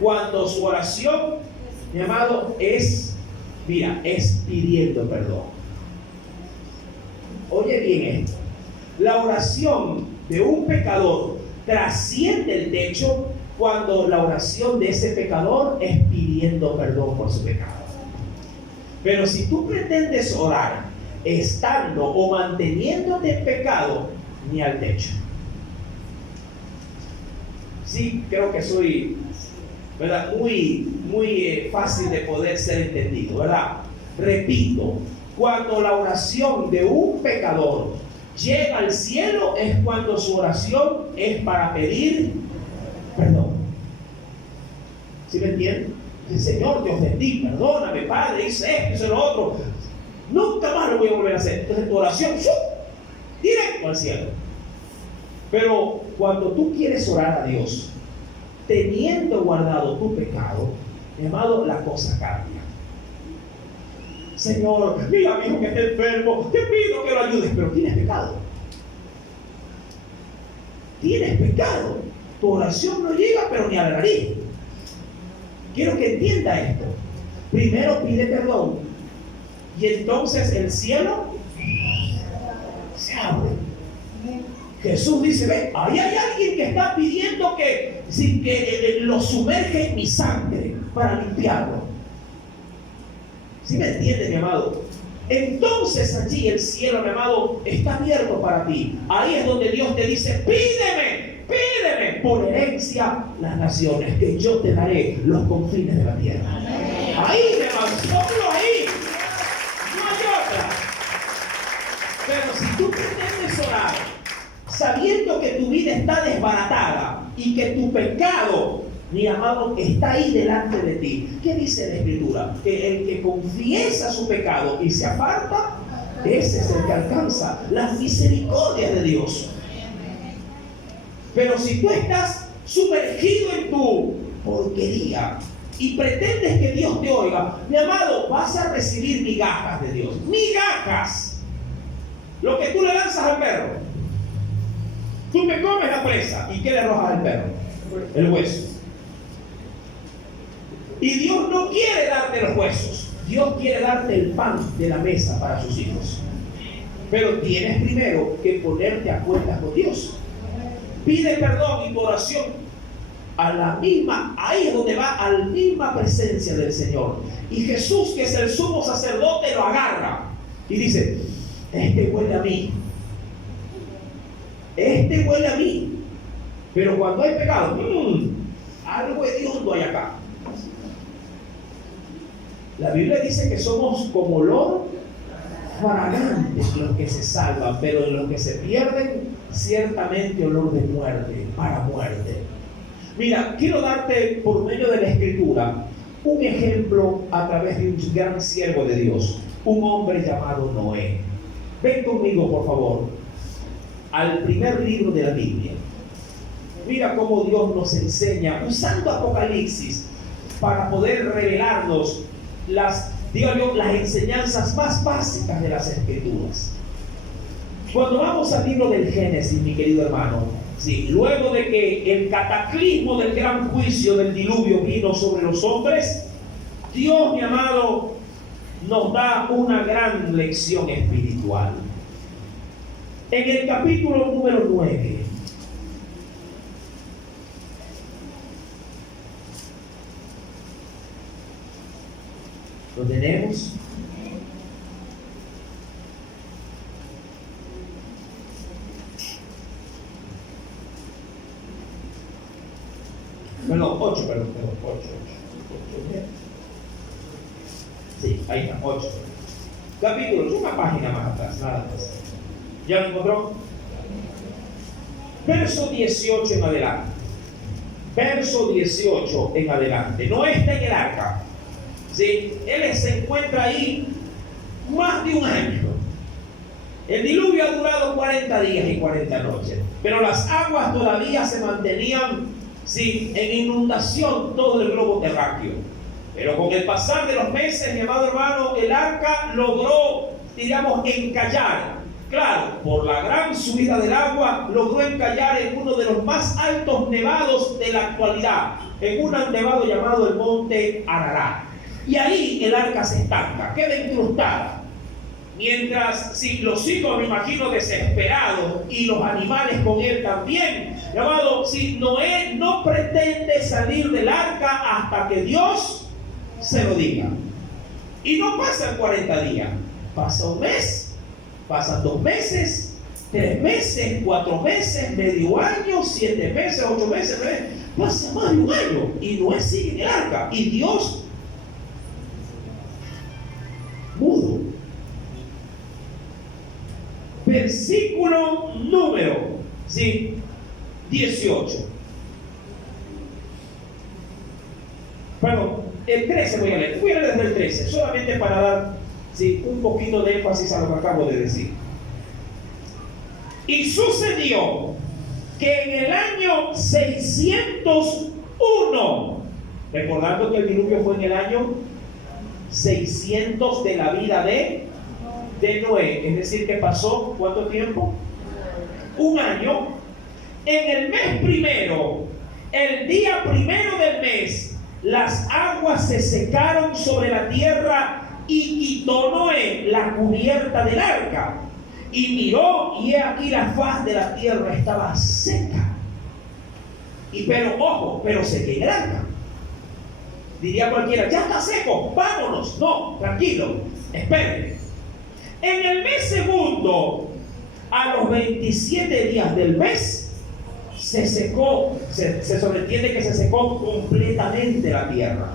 Cuando su oración, mi amado, es pidiendo perdón. Oye bien esto. La oración de un pecador trasciende el techo cuando la oración de ese pecador es pidiendo perdón por su pecado. Pero si tú pretendes orar estando o manteniéndote en pecado, ni al techo. Sí, creo que soy, ¿verdad?, muy fácil de poder ser entendido, ¿verdad? Repito, cuando la oración de un pecador llega al cielo es cuando su oración es para pedir perdón. ¿Sí me entienden? El Señor, te ofendí, perdóname, Padre, hice esto, hice lo otro, nunca más lo voy a volver a hacer. Entonces tu oración, directo al cielo. Pero cuando tú quieres orar a Dios teniendo guardado tu pecado, mi amado, la cosa cambia. Señor, mira a mi hijo que está enfermo, te pido que lo ayudes, pero tienes pecado. Tienes pecado. Tu oración no llega, pero ni a la nariz. Quiero que entienda esto. Primero pide perdón, y entonces el cielo se abre. Jesús dice, ve, ahí hay alguien que está pidiendo que lo sumerge en mi sangre para limpiarlo. ¿Sí me entiende, mi amado? Entonces allí el cielo, mi amado, está abierto para ti. Ahí es donde Dios te dice, pídeme por herencia las naciones, que yo te daré los confines de la tierra. Ahí, mi amado, solo ahí. No hay otra. Pero si tú pretendes orar sabiendo que tu vida está desbaratada y que tu pecado, mi amado, está ahí delante de ti, ¿qué dice la Escritura? Que el que confiesa su pecado y se aparta, ese es el que alcanza las misericordias de Dios. Pero si tú estás sumergido en tu porquería y pretendes que Dios te oiga, mi amado, vas a recibir migajas de Dios. Migajas. Lo que tú le lanzas al perro. Tú te comes la presa, ¿y qué le arrojas al perro? El hueso. Y Dios no quiere darte los huesos. Dios quiere darte el pan de la mesa para sus hijos. Pero tienes primero que ponerte a cuentas con Dios. Pide perdón y tu oración a la misma, ahí es donde va, a la misma presencia del Señor. Y Jesús, que es el sumo sacerdote, lo agarra y dice, este huele a mí. Este huele a mí. Pero cuando hay pecado, algo hediondo hay acá. La Biblia dice que somos como olor fragantes los que se salvan, pero en los que se pierden, ciertamente olor de muerte, para muerte. Mira, quiero darte por medio de la Escritura un ejemplo a través de un gran siervo de Dios, un hombre llamado Noé. Ven conmigo, por favor, al primer libro de la Biblia. Mira cómo Dios nos enseña, usando Apocalipsis, para poder revelarnos las enseñanzas más básicas de las Escrituras. Cuando vamos al libro del Génesis, mi querido hermano, sí, luego de que el cataclismo del gran juicio del diluvio vino sobre los hombres, Dios, mi amado, nos da una gran lección espiritual. En el capítulo número 9, ¿lo tenemos? Perdón, 8. Sí, ahí está, 8. Capítulos, una página más atrás, nada más. ¿Ya lo encontró? Verso 18 en adelante. Verso 18 en adelante. No está en el arca. ¿Sí? Él se encuentra ahí más de un año. El diluvio ha durado 40 días y 40 noches. Pero las aguas todavía se mantenían, sí, en inundación todo el globo terráqueo. Pero con el pasar de los meses, mi amado hermano, el arca logró, digamos, encallar. Claro, por la gran subida del agua, logró encallar en uno de los más altos nevados de la actualidad, en un nevado llamado el Monte Ararat. Y ahí el arca se estanca, queda incrustada. Mientras, si los hijos, me imagino, desesperados, y los animales con él también, llamado, si Noé no pretende salir del arca hasta que Dios se lo diga. Y no pasan 40 días, pasa un mes, pasan 2 meses, 3 meses, 4 meses, medio año, 7 meses, 8 meses, pasa más de un año y Noé sigue en el arca y Dios mudo. Versículo número 18. Perdón, el 13 voy a leer desde el 13, solamente para dar un poquito de énfasis a lo que acabo de decir. Y sucedió que en el año 601, recordando que el diluvio fue en el año 600 de la vida de Noé, es decir, que pasó ¿cuánto tiempo? Un año. En el mes primero, el día primero del mes, las aguas se secaron sobre la tierra y quitó Noé la cubierta del arca y miró, y he aquí la faz de la tierra estaba seca. Pero sequé en el arca. Diría cualquiera, ya está seco, vámonos. No, tranquilo, espere. En el mes segundo, a los 27 días del mes, se secó, se sobreentiende que se secó completamente la tierra.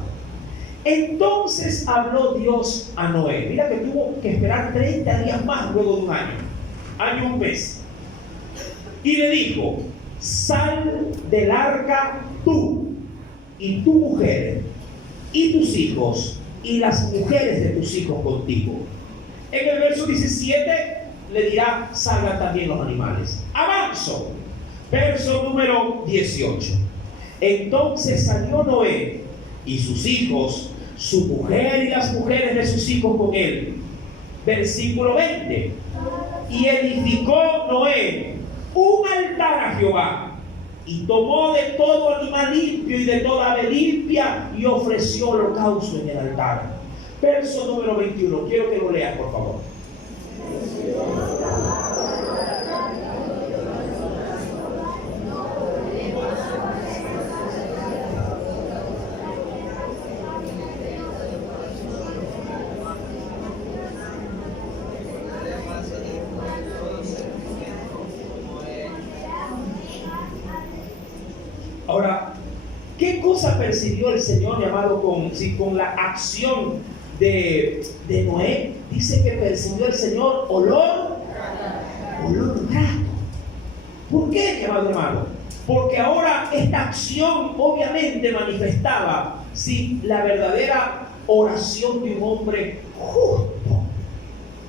Entonces habló Dios a Noé. Mira que tuvo que esperar 30 días más luego de un año y un mes. Y le dijo: sal del arca tú y tu mujer y tus hijos y las mujeres de tus hijos contigo. En el verso 17 le dirá: salgan también los animales. Avanzo. Verso número 18. Entonces salió Noé y sus hijos, su mujer y las mujeres de sus hijos con él. Versículo 20. Y edificó Noé un altar a Jehová, y tomó de todo animal limpio y de toda ave limpia, y ofreció holocausto en el altar. Verso número 21. Quiero que lo leas, por favor. Ahora, ¿qué cosa percibió el Señor, llamado con la acción de Noé? Dice que percibió el Señor olor grato. ¿Por qué, llamado hermano? Porque ahora esta acción obviamente manifestaba la verdadera oración de un hombre justo.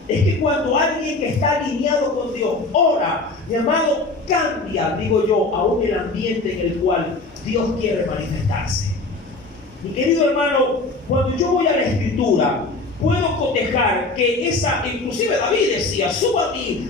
Es que cuando alguien que está alineado con Dios ora, llamado, cambia, digo yo, aún el ambiente en el cual Dios quiere manifestarse. Mi querido hermano, cuando yo voy a la Escritura, puedo cotejar que inclusive David decía, suba mi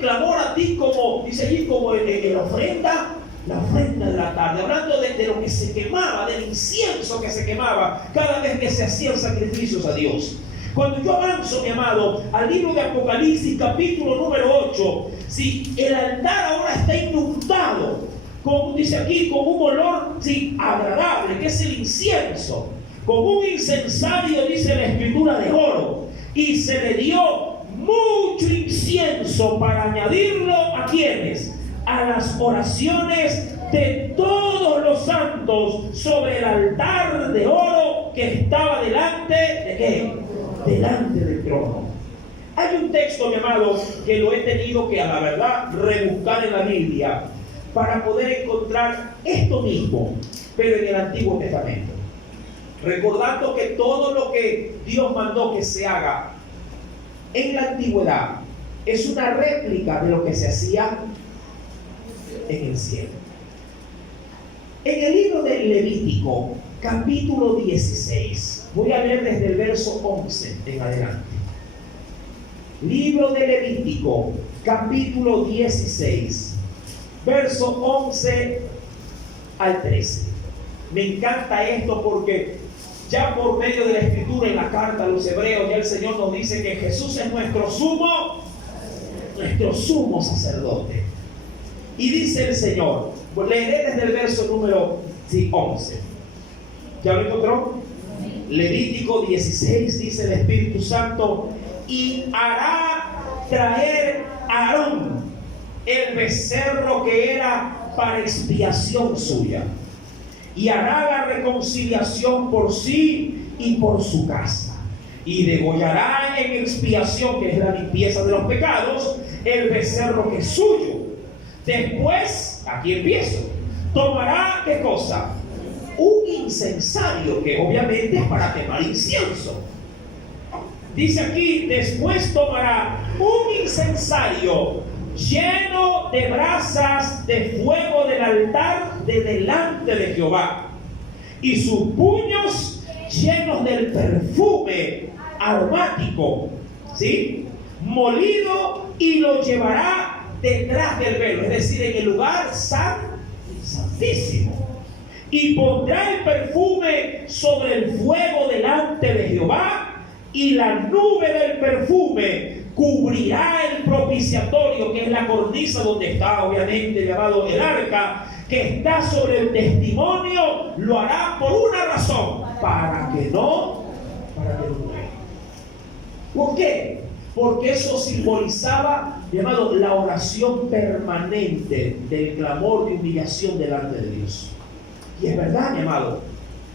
clamor a ti como, dice allí, como en la ofrenda de la tarde, hablando de lo que se quemaba, del incienso que se quemaba cada vez que se hacían sacrificios a Dios. Cuando yo avanzo, mi amado, al libro de Apocalipsis, capítulo número 8, si el altar ahora está inundado, como dice aquí, con un olor agradable, que es el incienso, con un incensario, dice la Escritura, de oro, y se le dio mucho incienso para añadirlo ¿a quiénes? A las oraciones de todos los santos sobre el altar de oro que estaba delante de ¿qué? Delante del trono. Hay un texto, mi amado, que lo he tenido que, a la verdad, rebuscar en la Biblia para poder encontrar esto mismo, pero en el Antiguo Testamento. Recordando que todo lo que Dios mandó que se haga en la antigüedad es una réplica de lo que se hacía en el cielo. En el libro del Levítico, capítulo 16, voy a leer desde el verso 11 en adelante. Libro de Levítico, capítulo 16, verso 11 al 13. Me encanta esto porque ya por medio de la Escritura en la carta a los hebreos, ya el Señor nos dice que Jesús es nuestro sumo sacerdote. Y dice el Señor, leeré desde el verso número 11. ¿Ya lo encontró? Levítico 16, dice el Espíritu Santo, y hará traer a Aarón el becerro que era para expiación suya, y hará la reconciliación por sí y por su casa, y degollará en expiación, que es la limpieza de los pecados, el becerro que es suyo. Después, aquí empiezo, tomará, ¿qué cosa? Un incensario, que obviamente es para quemar incienso. Dice aquí, después tomará un incensario lleno de brasas de fuego del altar de delante de Jehová, y sus puños llenos del perfume aromático, ¿sí? Molido, y lo llevará detrás del velo, es decir, en el lugar santísimo, y pondrá el perfume sobre el fuego delante de Jehová, y la nube del perfume cubrirá el propiciatorio, que es la cornisa donde está obviamente llamado el arca, que está sobre el testimonio. Lo hará por una razón, para que no muera. ¿Por qué? Porque eso simbolizaba, llamado, la oración permanente del clamor de humillación delante de Dios. Y es verdad, mi amado,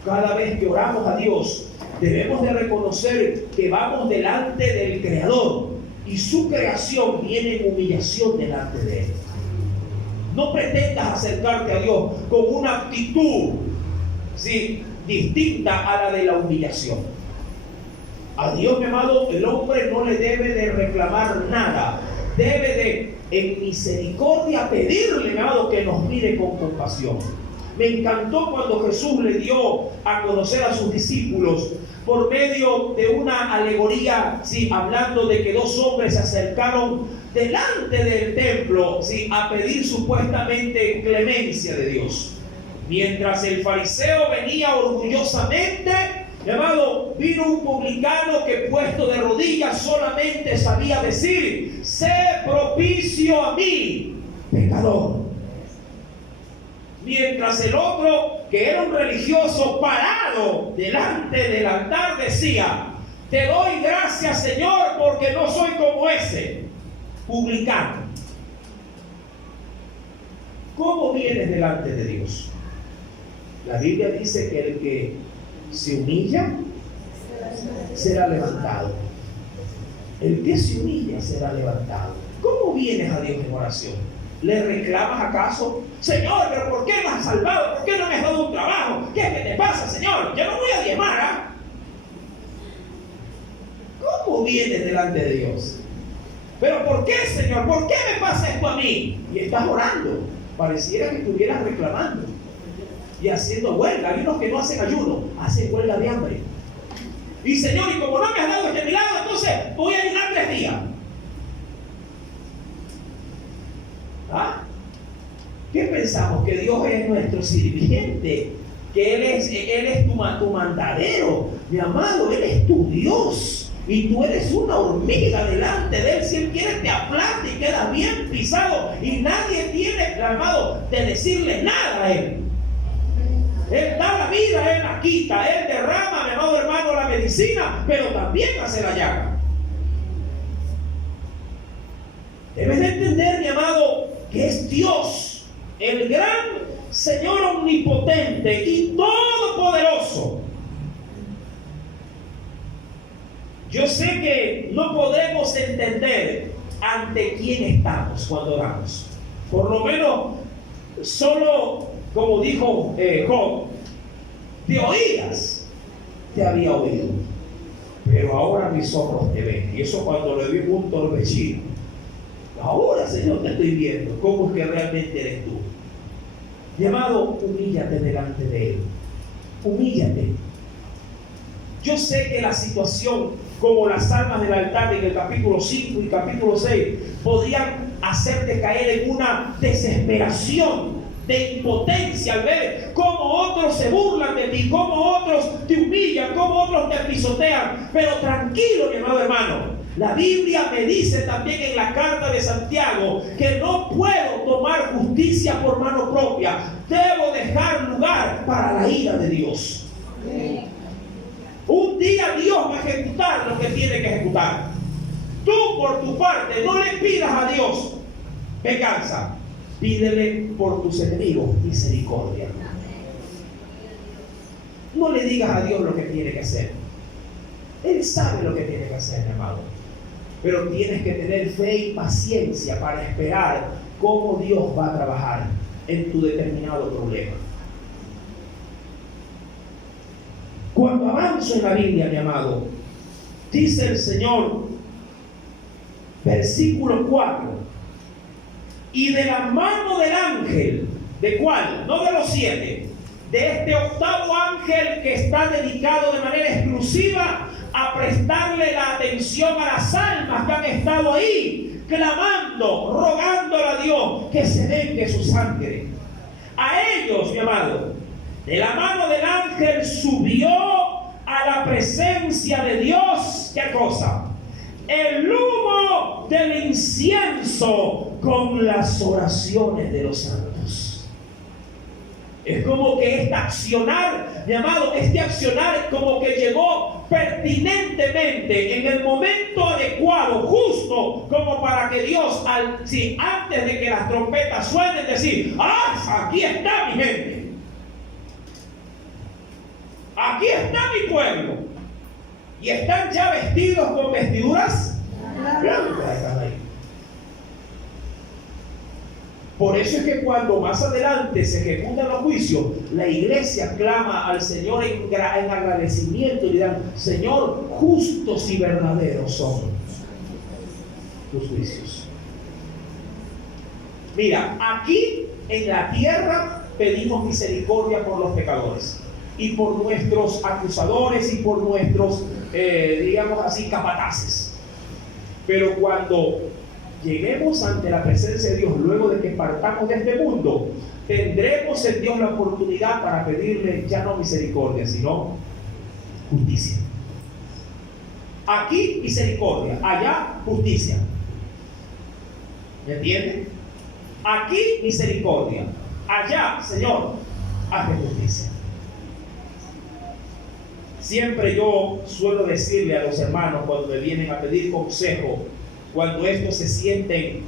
cada vez que oramos a Dios, debemos de reconocer que vamos delante del Creador, y su creación viene en humillación delante de Él. No pretendas acercarte a Dios con una actitud, ¿sí?, distinta a la de la humillación. A Dios, mi amado, el hombre no le debe de reclamar nada. Debe de, en misericordia, pedirle, mi amado, que nos mire con compasión. Me encantó cuando Jesús le dio a conocer a sus discípulos por medio de una alegoría, ¿sí?, hablando de que dos hombres se acercaron delante del templo, ¿sí?, a pedir supuestamente clemencia de Dios. Mientras el fariseo venía orgullosamente, llamado, vino un publicano que, puesto de rodillas, solamente sabía decir: sé propicio a mí, pecador. Mientras el otro, que era un religioso, parado delante del altar, decía: te doy gracias, Señor, porque no soy como ese publicano. ¿Cómo vienes delante de Dios? La Biblia dice que el que se humilla será levantado. El que se humilla será levantado. ¿Cómo vienes a Dios en oración? ¿Le reclamas acaso? Señor, pero ¿por qué me has salvado? ¿Por qué no me has dado un trabajo? ¿Qué es que te pasa, Señor? Yo no voy a diezmar, ¿ah? ¿Cómo vienes delante de Dios? ¿Pero por qué, Señor? ¿Por qué me pasa esto a mí? Y estás orando. Pareciera que estuvieras reclamando. y haciendo huelga. Hay unos que no hacen ayuno, hacen huelga de hambre. Y Señor, y como no me has dado este milagro, entonces voy a ayunar 3 días. ¿Ah? ¿Qué pensamos? Que Dios es nuestro sirviente, que Él es tu mandadero. Mi amado, Él es tu Dios, y tú eres una hormiga delante de Él. Si Él quiere te aplasta y quedas bien pisado, y nadie tiene, mi amado, de decirle nada a Él. Él da la vida, Él la quita, Él derrama, mi amado hermano, la medicina, pero también hace la llaga. Debes de entender, mi amado, que es Dios, el gran Señor omnipotente y todopoderoso. Yo sé que no podemos entender ante quién estamos cuando oramos. Por lo menos, solo, como dijo Job, de oídas te había oído, pero ahora mis ojos te ven. Y eso cuando lo vi junto al vecino. Ahora, Señor, te estoy viendo. ¿Cómo es que realmente eres tú? Mi amado, humíllate delante de Él. Humíllate. Yo sé que la situación, como las almas del altar en el capítulo 5 y capítulo 6, podrían hacerte caer en una desesperación, de impotencia al ver cómo otros se burlan de ti, cómo otros te humillan, cómo otros te pisotean. Pero tranquilo, mi amado hermano. La Biblia me dice también en la carta de Santiago que no puedo tomar justicia por mano propia. Debo dejar lugar para la ira de Dios. Un día Dios va a ejecutar lo que tiene que ejecutar. Tú, por tu parte, no le pidas a Dios venganza. Pídele por tus enemigos misericordia. No le digas a Dios lo que tiene que hacer. Él sabe lo que tiene que hacer, mi amado. Pero tienes que tener fe y paciencia para esperar cómo Dios va a trabajar en tu determinado problema. Cuando avanzo en la Biblia, mi amado, dice el Señor, versículo 4, y de la mano del ángel, ¿de cuál? No de los 7, de este octavo ángel que está dedicado de manera exclusiva a prestarle la atención a las almas que han estado ahí, clamando, rogándole a Dios que se vengue su sangre. A ellos, mi amado, de la mano del ángel subió a la presencia de Dios, ¿qué cosa? El humo del incienso con las oraciones de los santos. Es como que este accionar, mi amado, este accionar como que llegó pertinentemente en el momento adecuado, justo como para que Dios, antes de que las trompetas suenen, decir, aquí está mi gente. Aquí está mi pueblo. Y están ya vestidos con vestiduras blancas. Por eso es que cuando más adelante se ejecutan los juicios, la iglesia clama al Señor en agradecimiento y dirán, Señor, justos y verdaderos son tus juicios. Mira, aquí en la tierra pedimos misericordia por los pecadores y por nuestros acusadores y por nuestros, digamos así, capataces. Pero cuando lleguemos ante la presencia de Dios luego de que partamos de este mundo, tendremos en Dios la oportunidad para pedirle ya no misericordia, sino justicia. Aquí misericordia, allá justicia. ¿Me entienden? Aquí misericordia, allá, Señor, hazme justicia. Siempre yo suelo decirle a los hermanos cuando me vienen a pedir consejo, cuando estos se sienten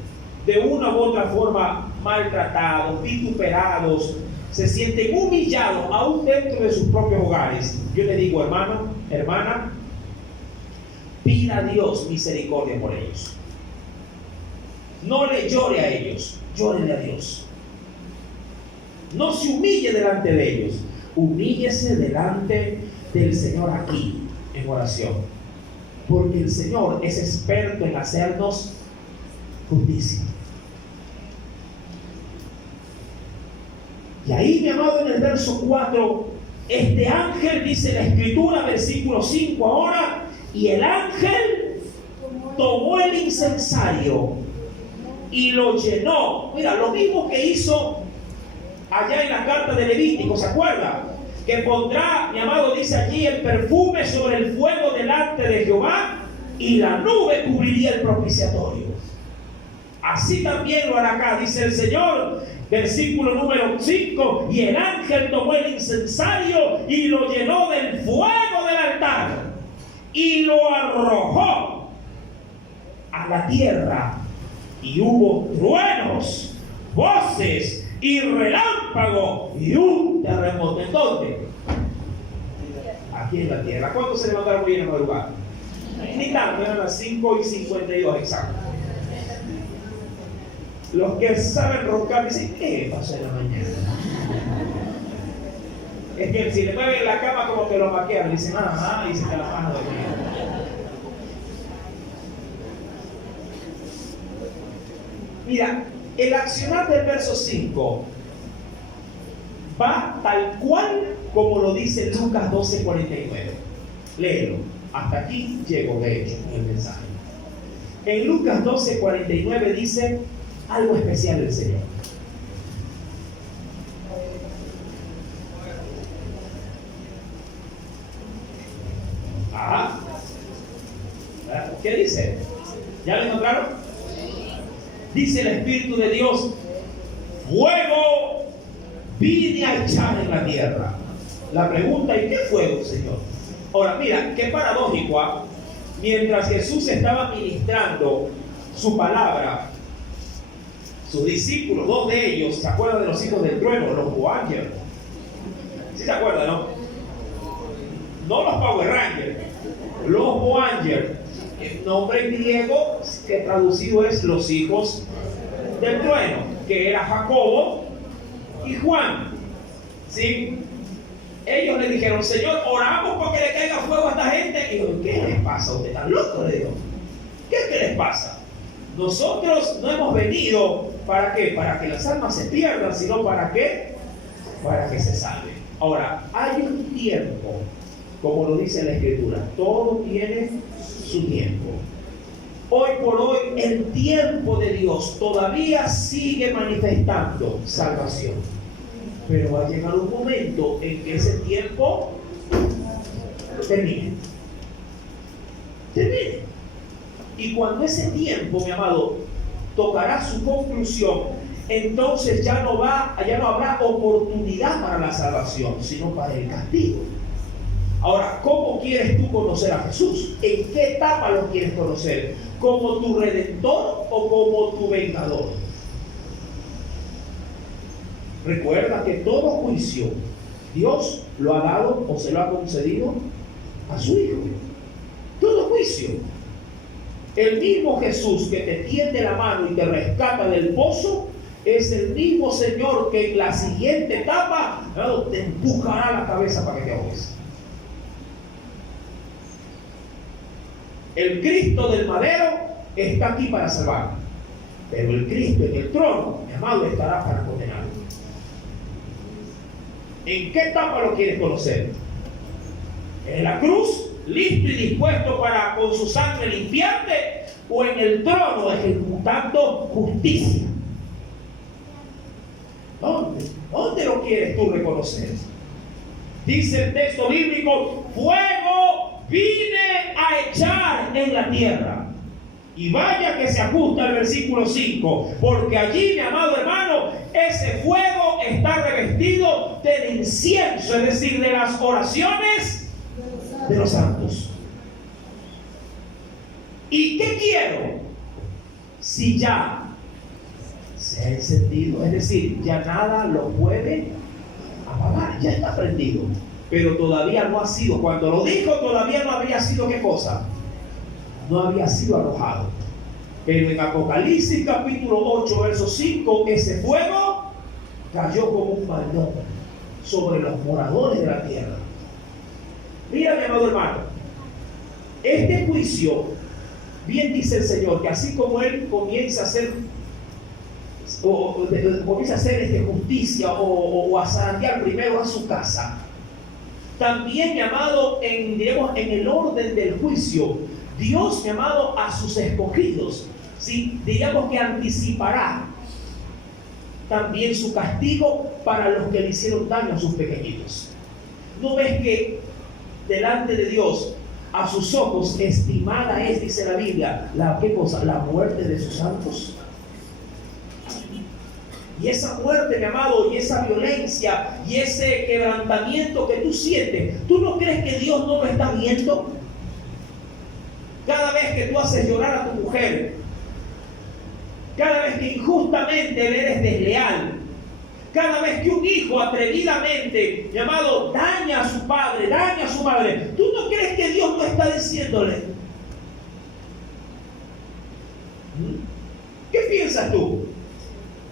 de una u otra forma maltratados, vituperados, se sienten humillados aún dentro de sus propios hogares, yo le digo, hermano, hermana, pida a Dios misericordia por ellos. No le llore a ellos, llórele a Dios. No se humille delante de ellos, humíllese delante del Señor aquí en oración, porque el Señor es experto en hacernos justicia. Y ahí, mi amado, en el verso 4, este ángel, dice la escritura, versículo 5 ahora, y el ángel tomó el incensario y lo llenó. Mira, lo mismo que hizo allá en la carta de Levítico, ¿se acuerda? Que pondrá, mi amado, dice allí, el perfume sobre el fuego delante de Jehová, y la nube cubriría el propiciatorio. Así también lo hará acá, dice el Señor, versículo número 5, y el ángel tomó el incensario y lo llenó del fuego del altar y lo arrojó a la tierra, y hubo truenos, voces y relámpago y un terremoto. ¿En dónde? Aquí en la tierra. ¿Cuántos se levantaron hoy en la madrugada? Ni tanto, eran las 5:52 exacto. Los que saben roncar dicen, ¿qué pasó en la mañana? Es que si le mueven la cama como que lo maquean, dicen, y se te la van a dormir. Mira, el accionar del verso 5 va tal cual como lo dice Lucas 12:49. Léelo. Hasta aquí llego, de hecho, en el mensaje. En Lucas 12:49 dice algo especial del Señor. ¿Qué dice? ¿Ya lo encontraron? Dice el Espíritu de Dios: fuego vine a echar en la tierra. La pregunta: ¿y qué fuego, Señor? Ahora, mira, qué paradójico, ¿eh? Mientras Jesús estaba ministrando su palabra, sus discípulos, dos de ellos, ¿se acuerdan de los hijos del trueno? Los Boanger. ¿Sí se acuerdan, no? No los Power Rangers, los Boanger. El nombre griego que traducido es los hijos del trueno, que era Jacobo y Juan. ¿Sí? Ellos le dijeron: Señor, oramos porque le caiga fuego a esta gente. Y yo: ¿qué les pasa? ¿Usted está loco? Le digo: ¿qué les pasa? Nosotros no hemos venido ¿para qué? Para que las almas se pierdan, sino ¿para qué? Para que se salven. Ahora, hay un tiempo, como lo dice la Escritura, todo tiene su tiempo. Hoy por hoy el tiempo de Dios todavía sigue manifestando salvación, pero va a llegar un momento en que ese tiempo termine. Y cuando ese tiempo, mi amado, tocará su conclusión, entonces ya no habrá oportunidad para la salvación, sino para el castigo. Ahora, ¿cómo quieres tú conocer a Jesús? ¿En qué etapa lo quieres conocer? ¿Como tu redentor o como tu vengador? Recuerda que todo juicio Dios lo ha dado o se lo ha concedido a su Hijo. Todo juicio. El mismo Jesús que te tiende la mano y te rescata del pozo es el mismo Señor que en la siguiente etapa te empujará la cabeza para que te ahogues. El Cristo del madero está aquí para salvar, pero el Cristo en el trono, mi amado, estará para condenar. ¿En qué etapa lo quieres conocer? ¿En la cruz, listo y dispuesto para con su sangre limpiarte? ¿O en el trono ejecutando justicia? ¿Dónde lo quieres tú reconocer? Dice el texto bíblico: fuego vine a echar en la tierra. Y vaya que se ajusta al versículo 5, porque allí, mi amado hermano, ese fuego está revestido del incienso, es decir, de las oraciones de los santos. ¿Y qué quiero? Si ya se ha encendido, es decir, ya nada lo puede apagar, ya está prendido, pero todavía no ha sido, cuando lo dijo todavía no había sido, ¿qué cosa? No había sido arrojado. Pero en Apocalipsis capítulo 8 verso 5, ese fuego cayó como un balón sobre los moradores de la tierra. Mira, mi amado hermano, este juicio, bien dice el Señor, que así como Él comienza a hacer comienza a hacer justicia o a zarandear primero a su casa, también, mi amado, digamos, en el orden del juicio, Dios, mi amado, a sus escogidos, ¿sí? Digamos que anticipará también su castigo para los que le hicieron daño a sus pequeñitos. ¿No ves que delante de Dios, a sus ojos, estimada es, dice la Biblia, ¿qué cosa? La muerte de sus santos? Y esa muerte, mi amado, y esa violencia, y ese quebrantamiento que tú sientes, ¿tú no crees que Dios no lo está viendo? Cada vez que tú haces llorar a tu mujer, cada vez que injustamente le eres desleal, cada vez que un hijo atrevidamente, mi amado, daña a su padre, daña a su madre, ¿tú no crees que Dios no está diciéndole? ¿Qué piensas tú?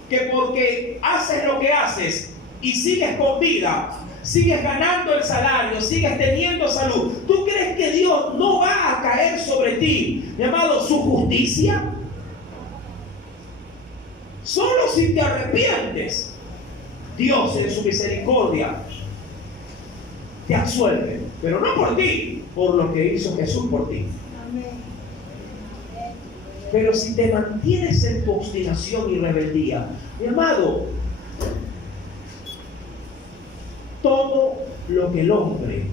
Que porque haces lo que haces y sigues con vida, sigues ganando el salario, sigues teniendo salud, ¿tú crees que Dios no va a caer sobre ti, mi amado, su justicia? Solo si te arrepientes, Dios en su misericordia te absuelve, pero no por ti, por lo que hizo Jesús por ti. Pero si te mantienes en tu obstinación y rebeldía, mi amado, todo lo que el hombre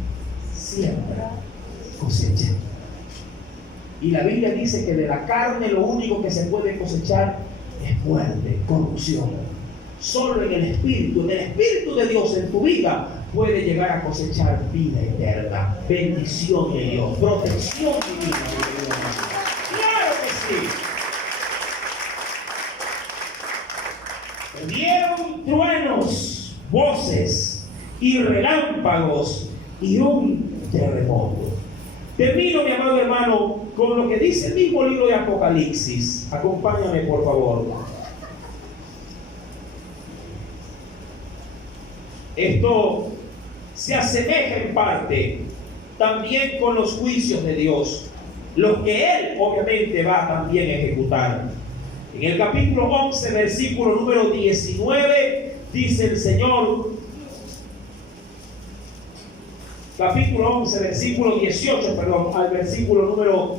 siembra, cosecha. Y la Biblia dice que de la carne lo único que se puede cosechar es muerte, corrupción. Solo en el Espíritu de Dios en tu vida, puede llegar a cosechar vida eterna, bendición de Dios, protección divina de Dios. ¡Claro que sí! Vieron truenos, voces y relámpagos y un terremoto. Termino, mi amado hermano, con lo que dice el mismo libro de Apocalipsis. Acompáñame, por favor. Esto se asemeja en parte también con los juicios de Dios, los que Él obviamente va también a ejecutar. En el capítulo 11, versículo número 19, dice el Señor, capítulo 11, versículo 18, perdón, al versículo número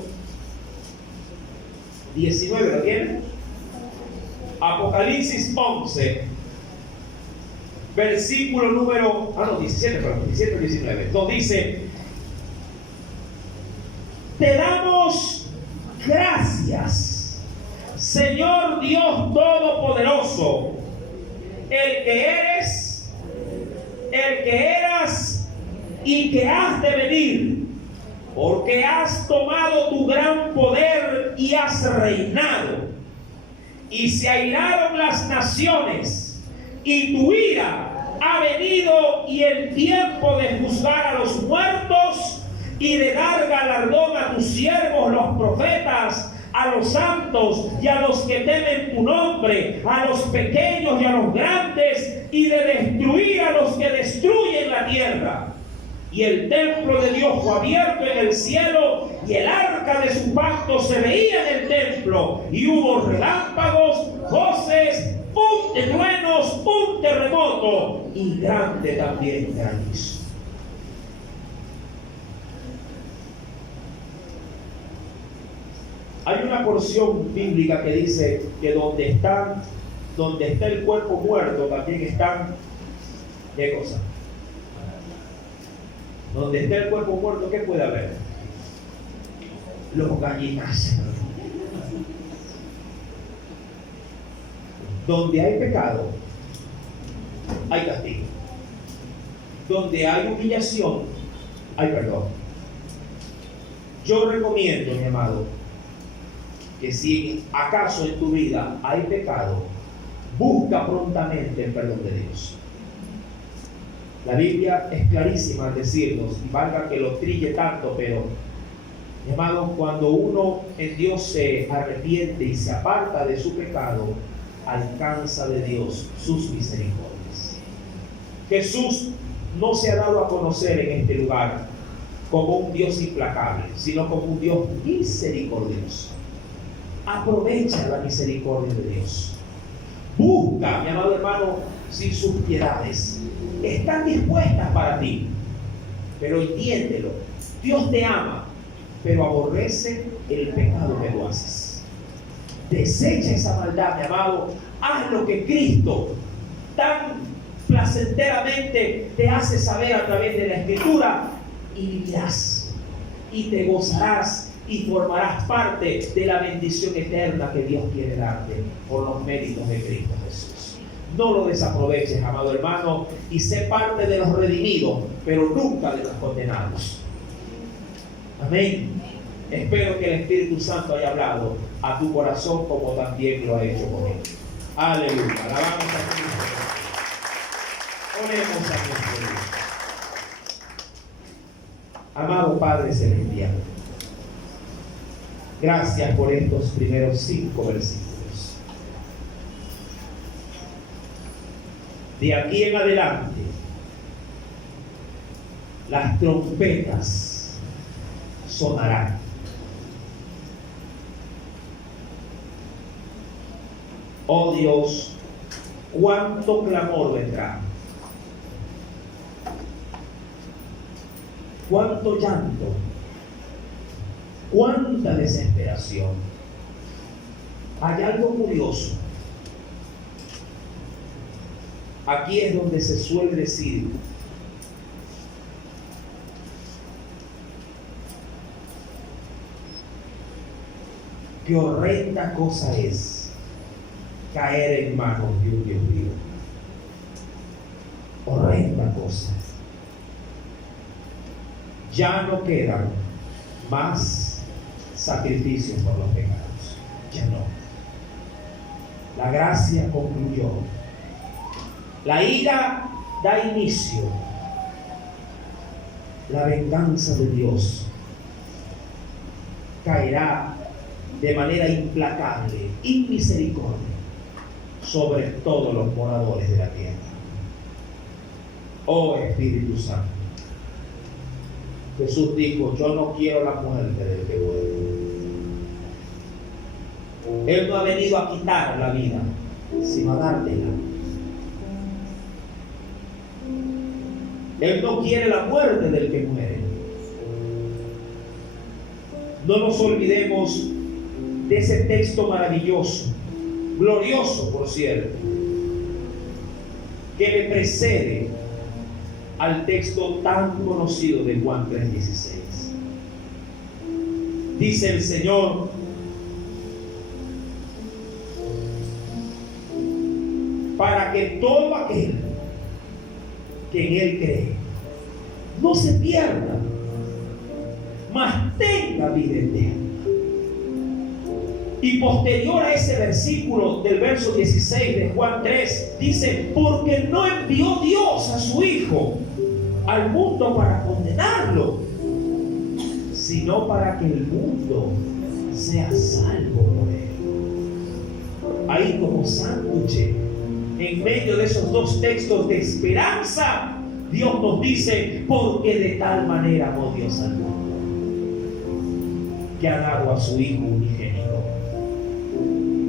19, ¿lo tienen? Apocalipsis 11, versículo número, 17, perdón, 17 o 19, donde dice: te damos gracias, Señor Dios Todopoderoso, el que eres, el que eras y que has de venir, porque has tomado tu gran poder y has reinado, y se airaron las naciones, y tu ira ha venido, y el tiempo de juzgar a los muertos y de dar galardón a tus siervos los profetas, a los santos y a los que temen tu nombre, a los pequeños y a los grandes, y de destruir a los que destruyen la tierra. Y el templo de Dios fue abierto en el cielo, y el arca de su pacto se veía en el templo, y hubo relámpagos, voces, truenos, un terremoto y grande también granizo. Hay una porción bíblica que dice que donde está el cuerpo muerto también están, ¿qué cosa? Donde está el cuerpo muerto, ¿qué puede haber? Los gallinazos. Donde hay pecado, hay castigo. Donde hay humillación, hay perdón. Yo recomiendo, mi amado, que si acaso en tu vida hay pecado, busca prontamente el perdón de Dios. La Biblia es clarísima al decirnos, y valga que lo trille tanto, pero, mi amado, cuando uno en Dios se arrepiente y se aparta de su pecado, alcanza de Dios sus misericordias. Jesús no se ha dado a conocer en este lugar como un Dios implacable, sino como un Dios misericordioso. Aprovecha la misericordia de Dios. busca, mi amado hermano, si sus piedades están dispuestas para ti. Pero entiéndelo, Dios te ama, pero aborrece el pecado que tú haces. Desecha esa maldad, mi amado. Haz lo que Cristo tan placenteramente te hace saber a través de la Escritura, y vivirás, y te gozarás, y formarás parte de la bendición eterna que Dios quiere darte por los méritos de Cristo Jesús. No lo desaproveches, amado hermano, y sé parte de los redimidos, pero nunca de los condenados. Amén. Espero que el Espíritu Santo haya hablado a tu corazón como también lo ha hecho conmigo. Aleluya. Alabamos a Cristo. Oremos a nuestro Dios. Amado Padre Celestial, gracias por estos primeros 5 versículos. De aquí en adelante, las trompetas sonarán. Oh Dios, cuánto clamor vendrá, cuánto llanto, cuánta desesperación. Hay algo curioso. Aquí es donde se suele decir qué horrenda cosa es caer en manos de un Dios vivo. Horrenda cosa. Ya no quedan más sacrificios por los pecados. Ya no. La gracia concluyó. La ira da inicio. La venganza de Dios caerá de manera implacable, inmisericordia, sobre todos los moradores de la tierra. Oh Espíritu Santo, Jesús dijo: yo no quiero la muerte del que muere. Él no ha venido a quitar la vida, sino a dártela. Él no quiere la muerte del que muere. No nos olvidemos de ese texto maravilloso, glorioso por cierto, que le precede al texto tan conocido de Juan 3:16. Dice el Señor: para que todo aquel que en Él cree no se pierda, mas tenga vida eterna. Y posterior a ese versículo del verso 16 de Juan 3, dice: porque no envió Dios a su Hijo al mundo para condenarlo, sino para que el mundo sea salvo por él. Ahí como sándwich, en medio de esos dos textos de esperanza, Dios nos dice: porque de tal manera amó Dios al mundo, que ha dado a su Hijo unigénito,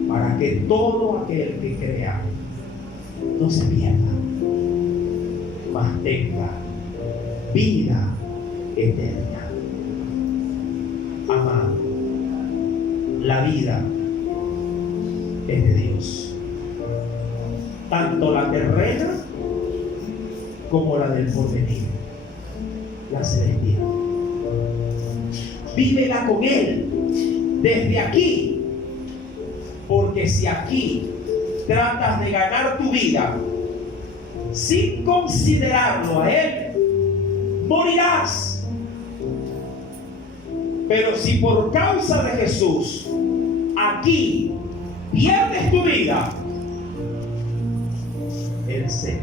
para que todo aquel que crea no se pierda, mas tenga vida eterna. Amado, la vida es de Dios, tanto la terrena como la del porvenir, la celestial. Vívela con Él desde aquí, porque si aquí tratas de ganar tu vida sin considerarlo a Él, morirás. Pero si por causa de Jesús aquí pierdes tu vida, Él se